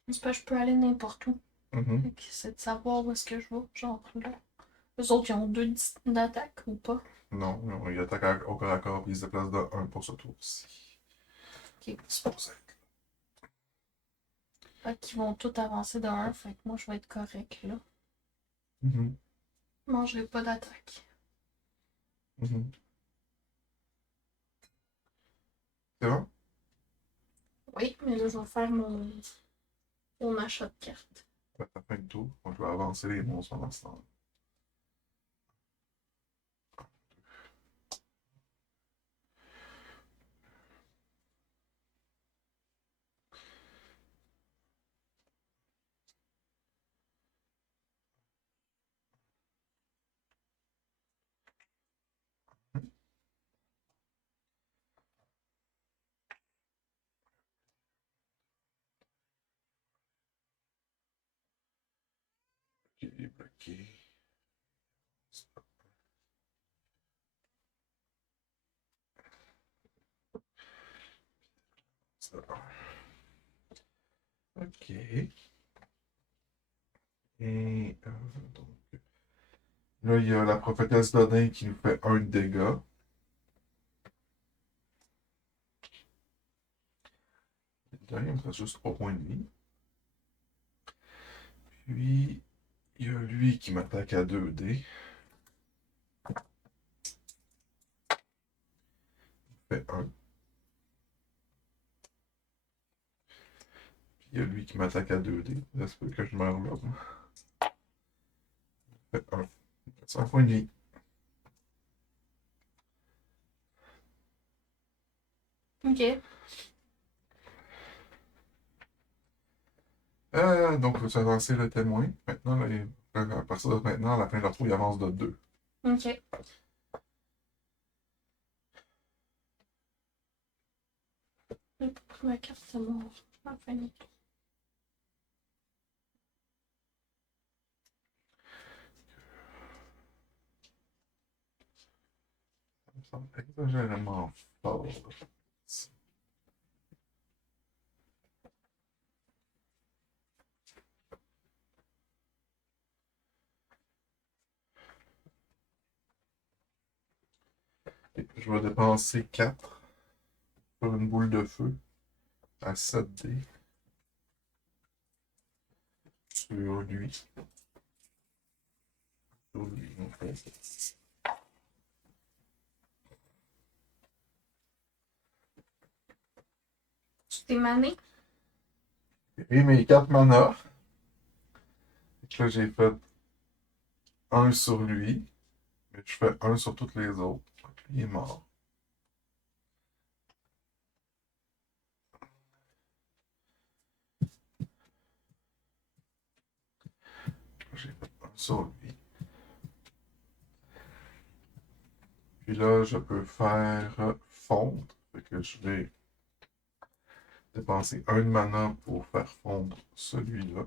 C'est pas, je peux aller n'importe où. Mhm. C'est de savoir où est-ce que je vais. Genre là. Eux autres, ils ont 2 d'attaque ou pas? Non, il attaque au corps à corps puis il se déplace de 1 pour ce tour-ci. Ok. C'est pour ça. Fait qu'ils vont tous avancer de 1. Fait que moi, je vais être correct là. Mhm. Je mangerai pas d'attaque. Mhm. C'est bon? Oui, mais là, je vais faire mon achat de cartes. À la fin du tour, on doit avancer les monstres pendant ce temps. Ok, il est bloqué. C'est bon. Ok. Et donc, là, il y a la prophétesse d'Odin qui nous fait 1 de dégâts. Là, il me reste juste 3 points de vie. Puis, il y a lui qui m'attaque à 2 dés. Il fait 1. Puis, il y a lui qui m'attaque à 2 dés. Ça se peut que je meure là. Il fait 1. 100 points de vie. Ok. Donc, il faut avancer le témoin. Maintenant, là, à partir de maintenant, à la fin de leur tour, il avance de 2. Ok. J'ai pas pris ma carte, c'est bon. Enfin, Ça me semble exagérément fort. Je vais dépenser 4 pour une boule de feu à 7 dés sur lui. Sur lui, ok. Tu t'es mané. Et mes 4 manas. Fait que là, j'ai fait un sur lui. Mais je fais un sur toutes les autres. Donc, lui est mort. J'ai fait un sur lui. Puis là, je peux faire fondre. Fait que je vais dépenser un de mana pour faire fondre celui-là.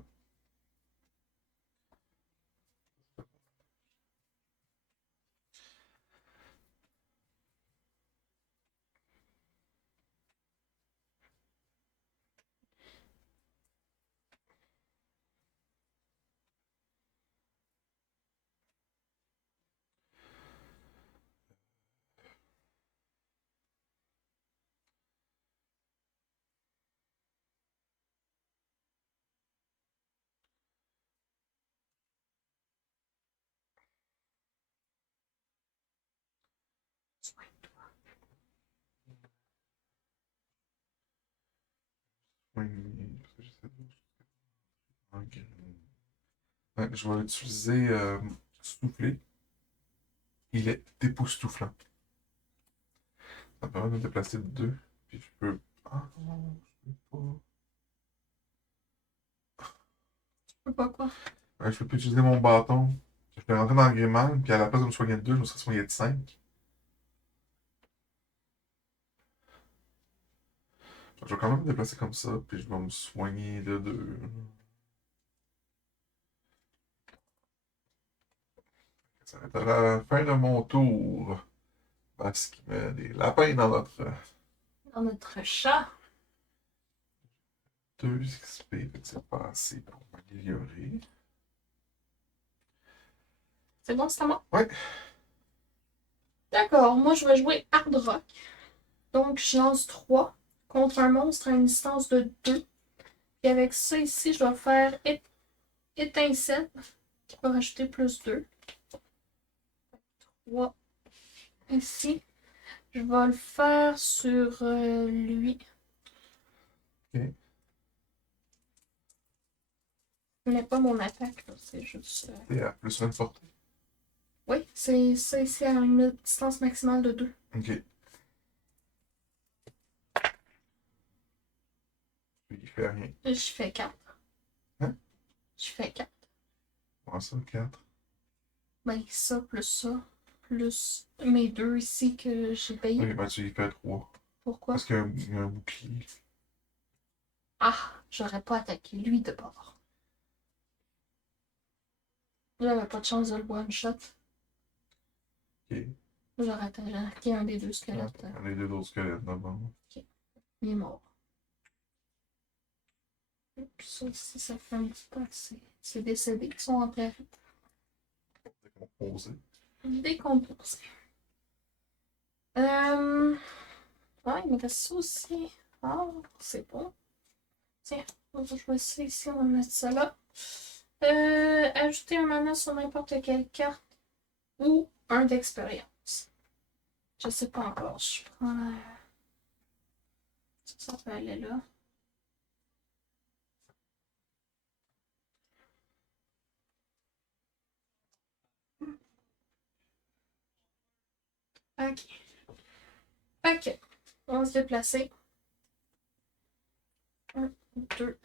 Oui, parce que j'essaie de... Ok. Ouais, je vais utiliser souffler. Il est époustouflant. Ça me permet de me déplacer de 2. Puis je peux. Ah non, je peux pas. Tu peux pas quoi? Ouais, je peux plus utiliser mon bâton. Je peux rentrer dans le gréement, puis à la place de me soigner de 2, je me serais soigné de 5. Je vais quand même me déplacer comme ça, puis je vais me soigner de 2. Ça va être à la fin de mon tour. Parce qu'il met des lapins dans notre Dans notre chat. 2 XP. Fait que c'est pas assez pour m'améliorer. C'est bon, c'est à moi? Ouais. D'accord, moi je vais jouer Hard Rock. Donc je lance 3 contre un monstre à une distance de 2. Et avec ça ici, je vais faire étincelle qui va rajouter plus 2. 3 ici. Je vais le faire sur lui. Ok. Ce n'est pas mon attaque, là, c'est juste. Et à plus 1 de portée. Oui, c'est ça ici à une distance maximale de 2. Ok. Il fait rien. Je fais 4. Hein? Je fais 4. Comment ça, 4? Ben ça, plus mes 2 ici que j'ai payé. Ok, ben tu y fais 3. Pourquoi? Parce qu'il y a un bouclier. Ah, j'aurais pas attaqué lui de bord. J'avais pas de chance de le one-shot. Ok. J'aurais attaqué un des 2 squelettes. Les deux autres squelettes d'abord. Il est mort. Ça aussi, ça fait un petit peu que c'est décédé qui sont enterrés. Décomposé. Décomposés. Ouais, il me reste ça aussi. Ah, c'est bon. Tiens, je vais essayer ici, on va mettre ça là. Ajouter un mana sur n'importe quelle carte ou un d'expérience. Je sais pas encore. Je prends. Ça peut aller là. Ok. Ok. On va se déplacer. 1, 2.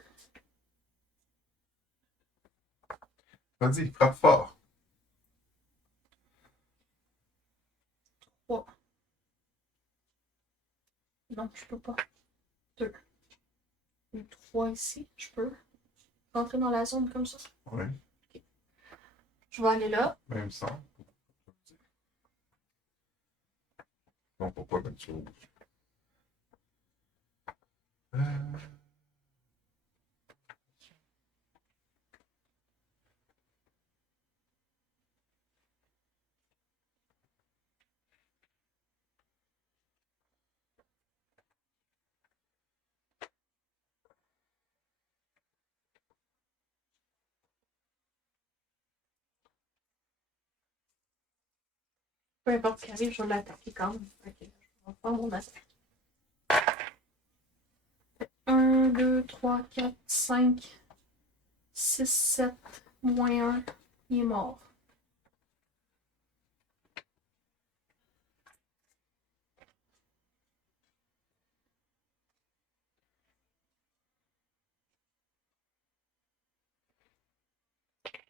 Vas-y, frappe fort. 3. Non, je peux pas. 2. 3 ici. Je peux rentrer dans la zone comme ça. Ouais. Je vais aller là. Même sang. Non, pourquoi mettre sur rouge? Euh... Peu importe ce qui arrive, je vais l'attaquer quand même. Ok, je vais faire mon attaque. 1, 2, 3, 4, 5, 6, 7, moins 1, il est mort.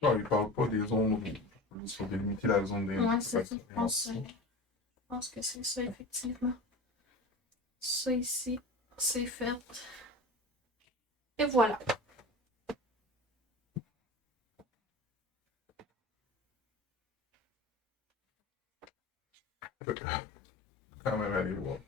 Non, il parle pas des zones rouges. Il faut délimiter la zone des Ouais, c'est ça. Je pense que c'est ça, effectivement. Ça ici, c'est fait. Et voilà. Quand même aller voir.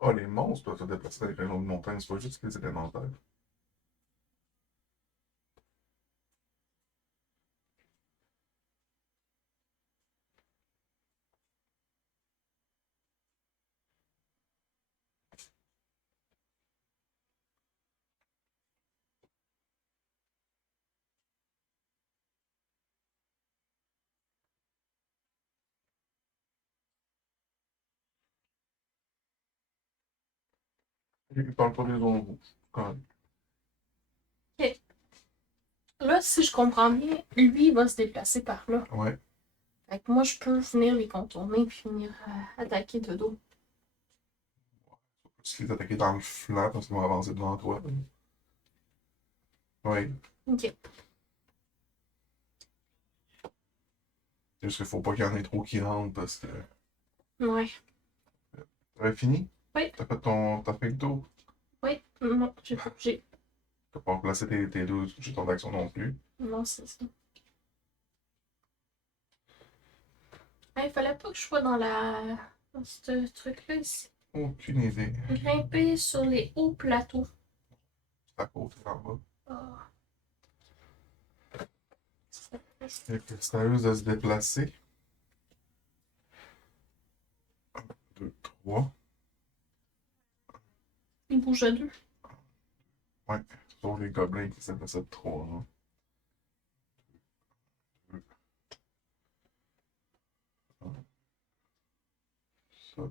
Ah, les monstres peuvent se déplacer avec un autre montagne, c'est pas juste les élémentaires. Il parle pas des zones rouges, quand même. Ok. Là, si je comprends bien, lui, il va se déplacer par là. Ouais. Fait que moi, je peux venir les contourner puis venir attaquer de dos. Tu les attaquer dans le flanc parce qu'ils vont avancer devant toi. Oui. Ok. Juste qu'il faut pas qu'il y en ait trop qui rentrent parce que. Ouais. T'avais fini? Oui. T'as fait ton. T'as fait le tour? Oui. Non, j'ai pas bougé. T'as pas remplacé tes deux jetons d'action non plus. Non, c'est ça. Il fallait pas que je sois dans ce truc-là ici. Aucune idée. Grimper sur les hauts plateaux. C'est à côté, en bas. Ah. Fait que c'est à eux de se déplacer. 2, 3. Il bouge à deux. Ouais. Sauf les gobelins qui s'appellent ça de 3. Hein. 2, ça.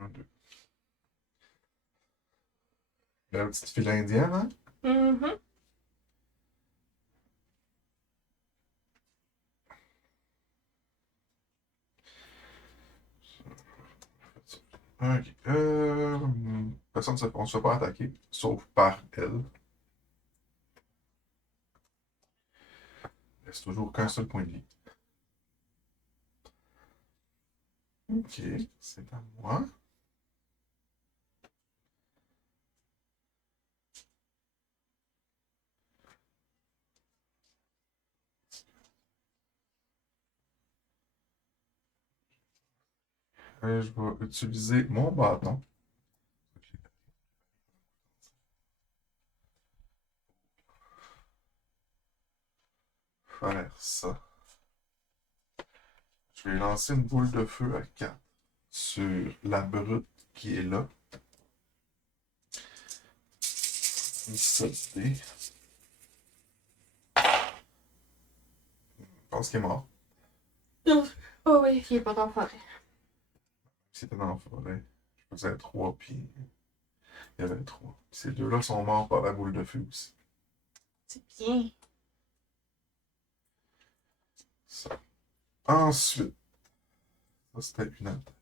1, 2. La petite file indienne, hein? Mhm. Ok. Personne on se fait pas attaquer, sauf par elle. C'est toujours qu'un seul point de vie. Ok, c'est à moi. Je vais utiliser mon bâton. Faire ça. Je vais lancer une boule de feu à 4 sur la brute qui est là. 7 dés. Je pense qu'il est mort. Oh oui, il est pas dans la forêt. C'était dans la forêt. Je faisais 3, puis il y avait 3. Ces deux-là sont morts par la boule de feu aussi. C'est bien. Ça. Ensuite, ça c'était une attaque.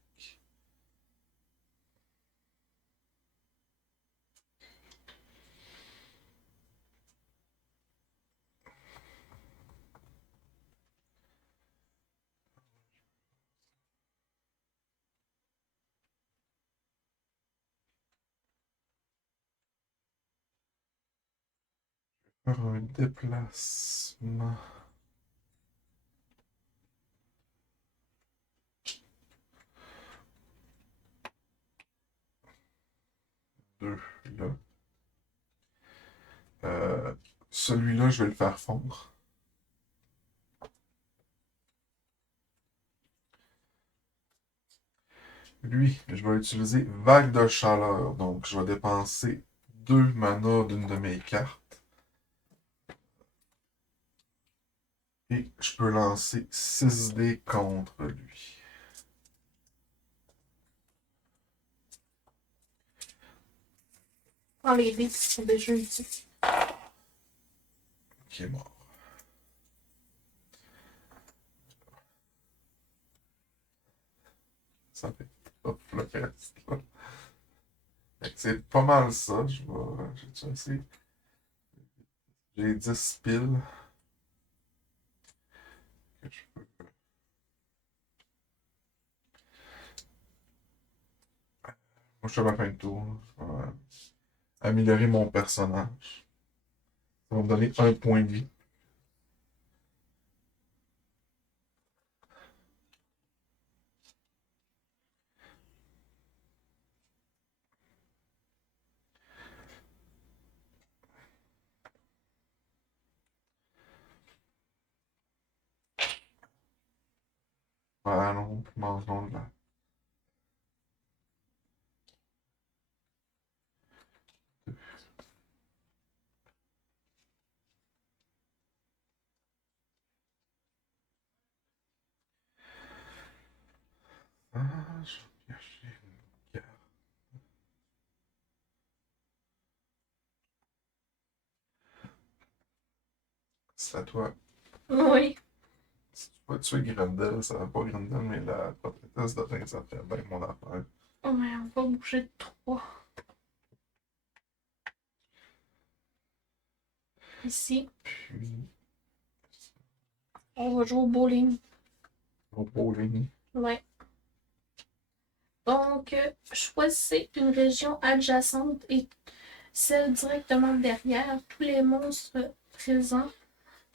Faire un déplacement. 2 là. Celui-là, je vais le faire fondre. Lui, je vais utiliser Vague de chaleur. Donc, je vais dépenser 2 mana d'une de mes cartes. Et je peux lancer 6 dés contre lui. Prends les dés qui sont déjà utiles. Qui est mort. Ça fait hop, le reste. C'est pas mal ça. J'ai assez. J'ai 10 piles. Que je peux. Moi, je suis à ma fin de tour. Je vais améliorer mon personnage. Ça va me donner 1 point de vie. Ah non, mangeons de là. Ah, je vais chercher une carte. C'est à toi. Oui. Si tu peux tuer Grendel, ça va pas Grendel, mais la prophétesse de Rin, ça ferait bien mon affaire. Oh, mais on va bouger de 3. Ici. Puis, On va jouer au bowling. au bowling. Ouais. Donc, choisissez une région adjacente et celle directement derrière. Tous les monstres présents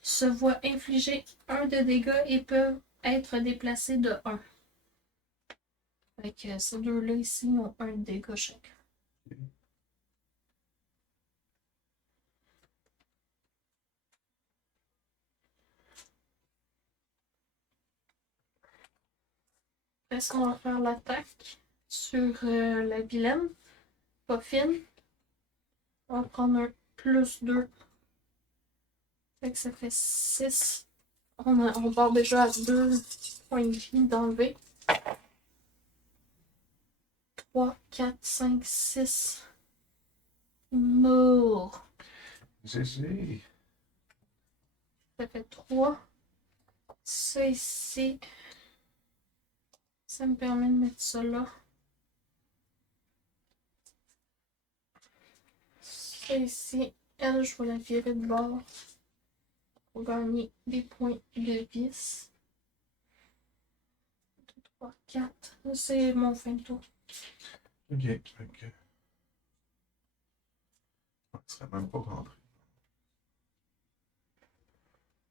se voient infliger 1 de dégâts et peuvent être déplacés de 1. Fait que ces deux-là ici ont 1 de dégâts chacun. Est-ce qu'on va faire l'attaque sur la vilaine? Pas fine. On va prendre un +2. Fait que ça fait 6. On part déjà à 2 points de vie d'enlever. 3, 4, 5, 6. Mort. GG. Ça fait 3. Ça ici. Ça me permet de mettre ça là. Ça ici. Elle, je vais la virer de bord. Pour gagner des points de vis. 2, 3, 4. C'est mon fin de tour. Ok, ok. Ah, il serait même pas rentré.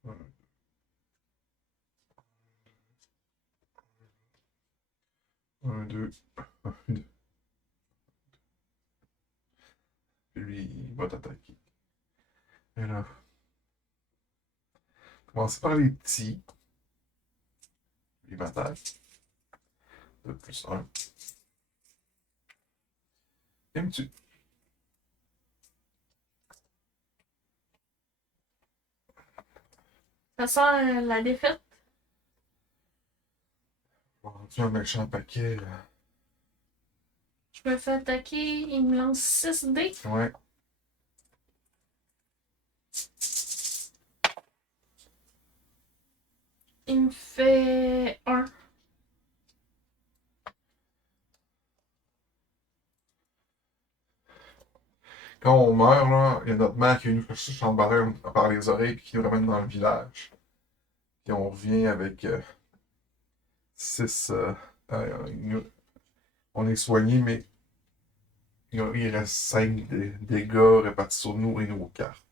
Ouais. Un, deux. Un, deux. Lui, il va t'attaquer. Et là, commencez par les petits. Il m'attaque. 2 plus 1. Il me tue. Ça sent la défaite. Vendu un méchant paquet, là. Je me fais attaquer. Il me lance 6 dés. Ouais. Il me fait 1. Quand on meurt, là, il y a notre mère qui vient nous chercher Chamberlain par les oreilles et qui nous ramène dans le village. Puis on revient avec 6. On est soigné, mais il reste 5 dégâts répartis sur nous et nos cartes.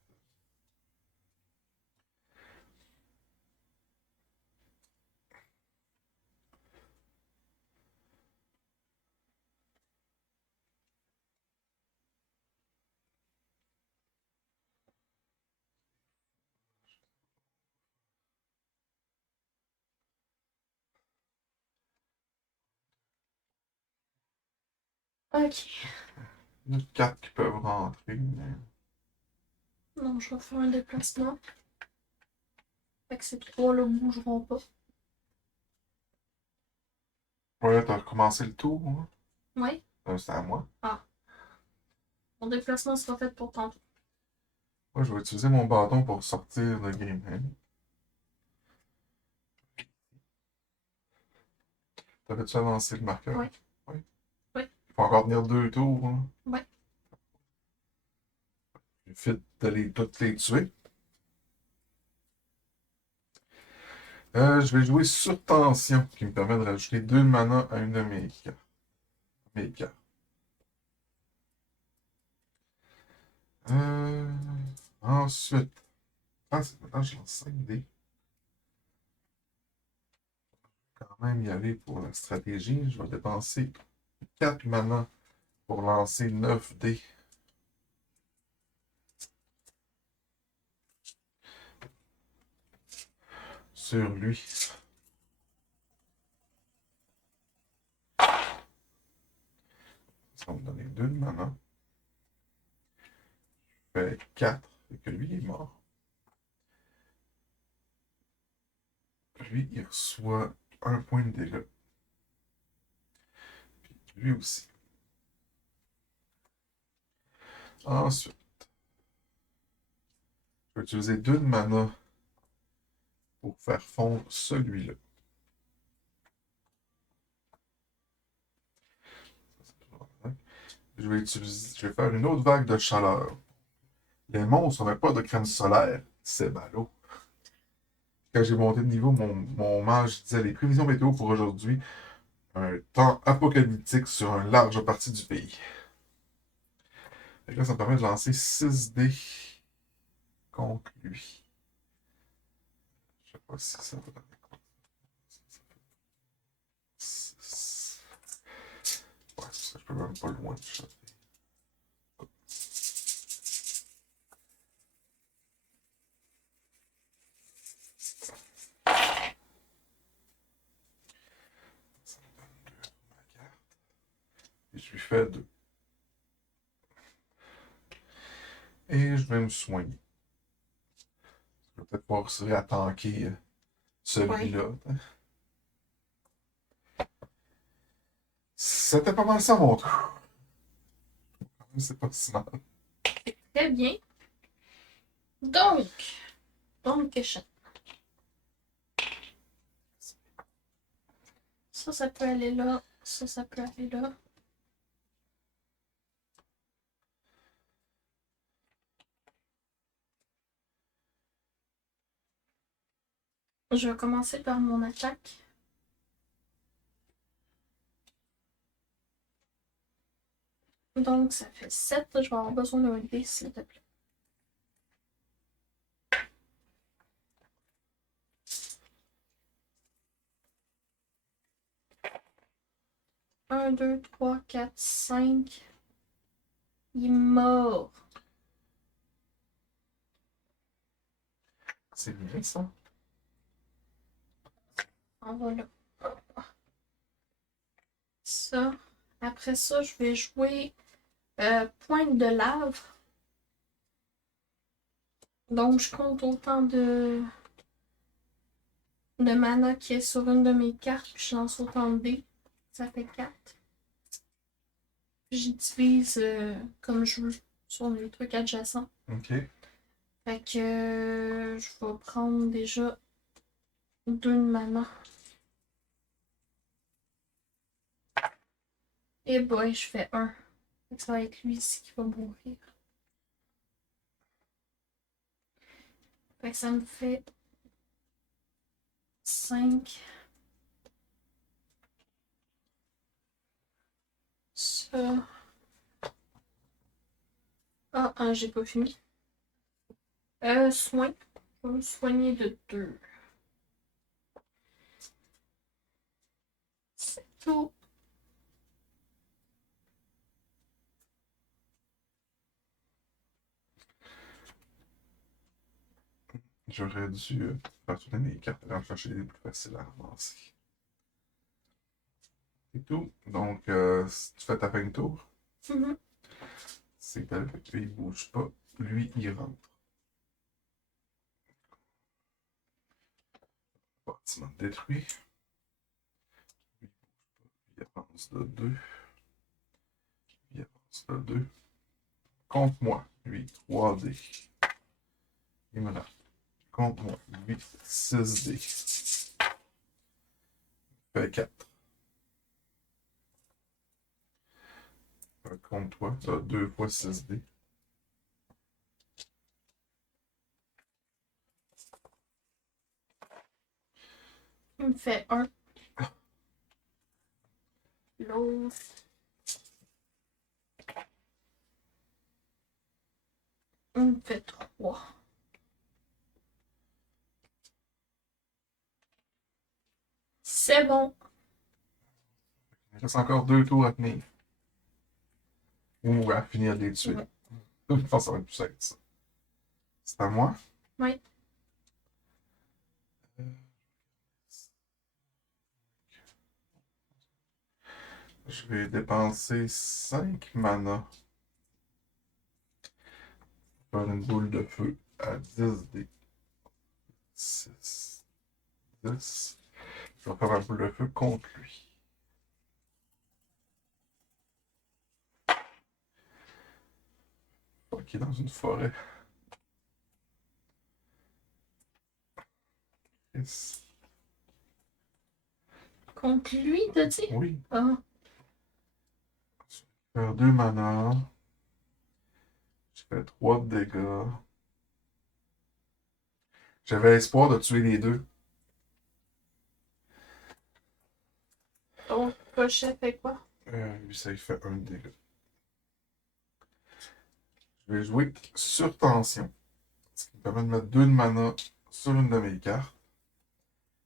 Ok. Il y a 4 qui peuvent rentrer. Mais... Non, je vais faire un déplacement. Fait que ces trois-là bougeront pas. Ouais, t'as recommencé le tour. Hein? Ouais. C'est à moi. Ah. Mon déplacement sera fait pour tantôt. Ouais, je vais utiliser mon bâton pour sortir de game. Hein? T'avais-tu avancé le marqueur? Ouais. Oui. Ouais. Il faut encore tenir 2 tours. Hein? Ouais. Il fit de toutes les tuer. Je vais jouer sur tension, qui me permet de rajouter 2 mana à une de mes cartes. Euh, Ensuite, maintenant je lance 5 dés. Quand même y aller pour la stratégie. Je vais dépenser 4 mana pour lancer 9 dés. Sur lui. Ça va me donner 2 de mana. Je fais 4 et que lui est mort. Lui, il reçoit 1 point de dégâts. Puis lui aussi. Ensuite, je vais utiliser 2 de mana pour faire fondre celui-là. Je vais faire une autre vague de chaleur. Les monstres n'ont pas de crème solaire. C'est ballot. Quand j'ai monté de niveau, mon mage disait les prévisions météo pour aujourd'hui. Un temps apocalyptique sur une large partie du pays. Et là, ça me permet de lancer 6 dés contre lui. Je sais pas si ça va donner quoi. 6. Ouais, ça, je peux même pas loin de shot. Ça me donne 2 sur ma carte. Et je lui fais 2. Et je vais me soigner. Je vais peut-être pouvoir réussir à tanker celui-là. Ouais. C'était pas mal ça, mon tour. C'est pas si mal. Très bien. Donc, Keshan. Ça peut aller là. Ça peut aller là. Je vais commencer par mon attaque. Donc, ça fait 7. Je vais avoir besoin d'un dé, s'il te plaît. Un, 2, 3, 4, 5. Il est mort. C'est bien ça. En voilà. Ça. Après ça, je vais jouer pointe de lave. Donc, je compte autant de mana qui est sur une de mes cartes, puis je lance autant de dés. Ça fait 4. J'utilise comme je veux sur les trucs adjacents. Ok. Fait que je vais prendre déjà 2 de mana. Et boy, je fais 1. Fait que ça va être lui ici qui va mourir. Fait que ça me fait 5. Ça. Ah, j'ai pas fini. Soin. Je vais me soigner de 2. C'est tout. J'aurais dû faire tourner mes cartes et en chercher des plus faciles à ramasser. Et tout. Donc, si tu fais ta fin de tour. Mhm. C'est que lui, il bouge pas. Lui, il rentre. Bâtiment détruit. Il avance de 2. Il avance de 2. Contre moi. Lui, 3D. Et voilà. Contre moi. Lui, 6D. Fait 4. Contre toi, tu as 2 fois 6D. Il me fait 1. L'autre. Il me fait 3. C'est bon. Il reste encore 2 tours à tenir. Ou à finir de les tuer. Ouais. Je pense que ça va être plus simple, ça. C'est à moi? Oui. Je vais dépenser 5 mana. Faire une boule de feu à 10D. 6. 10. Je vais faire ma boule de feu contre lui. Ok, dans une forêt. Yes. Contre lui, t'as dit? Oui. Ah. Faire 2 mana. Je fais 3 de dégâts. J'avais espoir de tuer les deux. Ton crochet fait quoi? Lui, ça lui fait 1 de dégâts. Je vais jouer sur tension. Ce qui me permet de mettre 2 de mana sur une de mes cartes.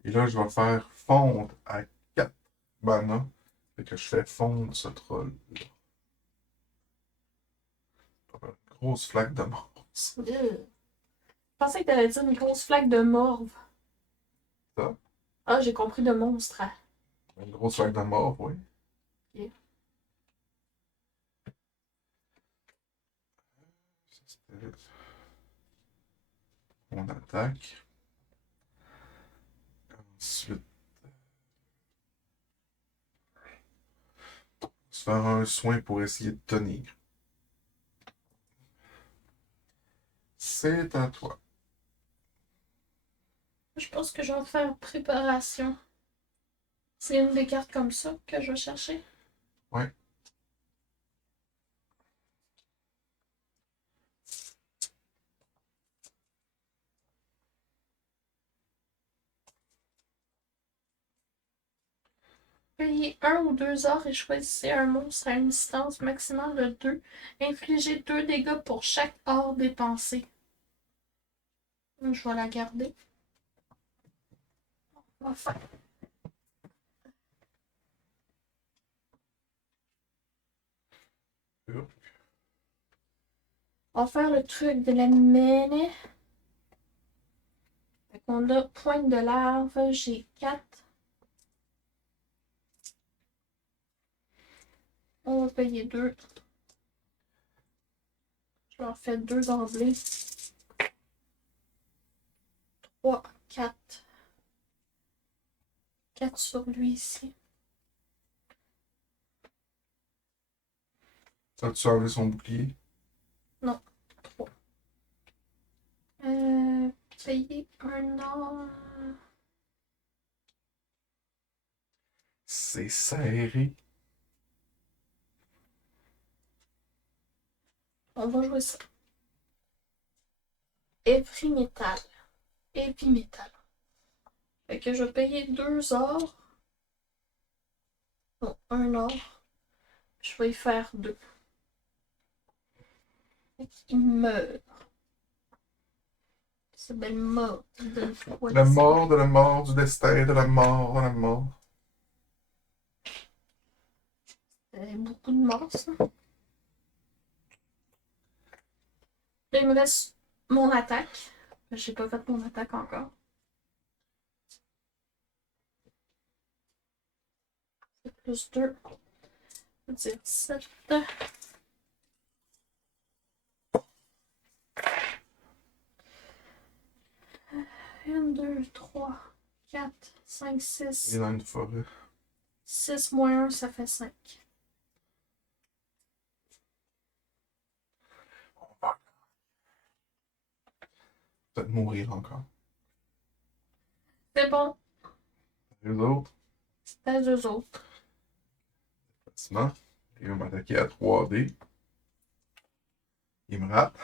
Et là, je vais faire fondre à 4 mana. Fait que je fais fondre ce troll-là. Une grosse flaque de mort. Je pensais que t'allais dire une grosse flaque de morve. Ça? Ah, j'ai compris de monstre. Une grosse flaque de mort, oui. Ok. C'était mon attaque. Ensuite, se faire un soin pour essayer de tenir. C'est à toi. Je pense que je vais faire préparation. C'est une des cartes comme ça que je vais chercher. Ouais. Payez 1 ou 2 heures et choisissez un monstre à une distance maximale de 2. Infligez 2 dégâts pour chaque or dépensé. Je vais la garder. On va faire. On va faire le truc de la mêlée. Fait qu'on a pointe de larve, j'ai 4. On va payer 2. Je leur fais 2 d'emblée. 3, 4. 4 sur lui ici. Ça a-tu enlevé son bouclier? Non, 3. Payer 1 or. C'est serré. On va jouer ça. Épimétal. Épimétal. Fait que je vais payer 2 or. Non, 1 or. Je vais y faire 2. Il meurt. C'est belle mort. La mort de la mort, du destin, de la mort, de la mort. Beaucoup de morts, ça. Là, il me reste mon attaque. J'ai pas fait mon attaque encore. plus 2. On va dire 7. 1, 2, 3, 4, 5, 6. Il est dans une forêt. 6 moins 1, ça fait 5. On va peut-être mourir encore. C'est bon. Les autres, C'est eux autres. facilement. Il va m'attaquer à 3D. Il me rate.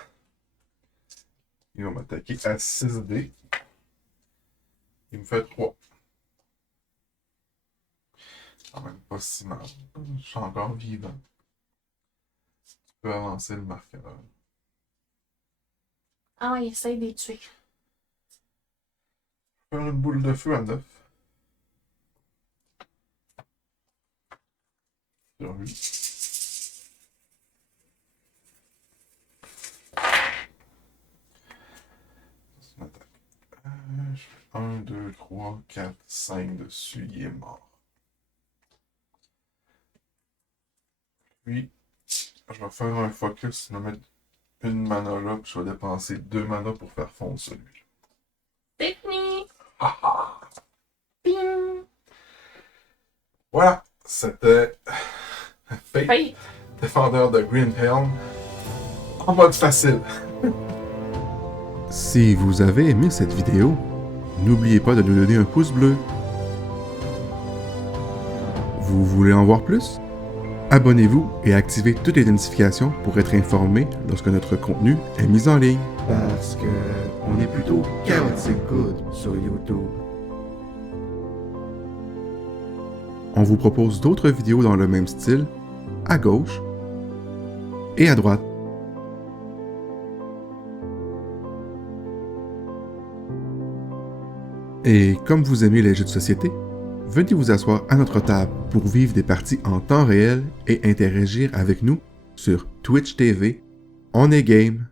Il va m'attaquer à 6D. Il me fait 3. Quand même pas si mal. Je suis encore vivant. Tu peux avancer le marqueur. Ah, il essaye de les tuer. Faire une boule de feu à 9. Sur lui. C'est une attaque. 1, 2, 3, 4, 5 dessus. Il est mort. Puis, je vais faire un focus. Je vais mettre une mana là. Puis je vais dépenser 2 mana pour faire fondre celui-là. Technique! Haha! Ping! Voilà, c'était Fate, Fate. défendeur de Greenhelm, en mode facile. Si vous avez aimé cette vidéo, n'oubliez pas de nous donner un pouce bleu. Vous voulez en voir plus? Abonnez-vous et activez toutes les notifications pour être informé lorsque notre contenu est mis en ligne. Parce que on est plutôt chaotic good sur YouTube. On vous propose d'autres vidéos dans le même style, à gauche et à droite. Et comme vous aimez les jeux de société, venez vous asseoir à notre table pour vivre des parties en temps réel et interagir avec nous sur Twitch TV, On est Game.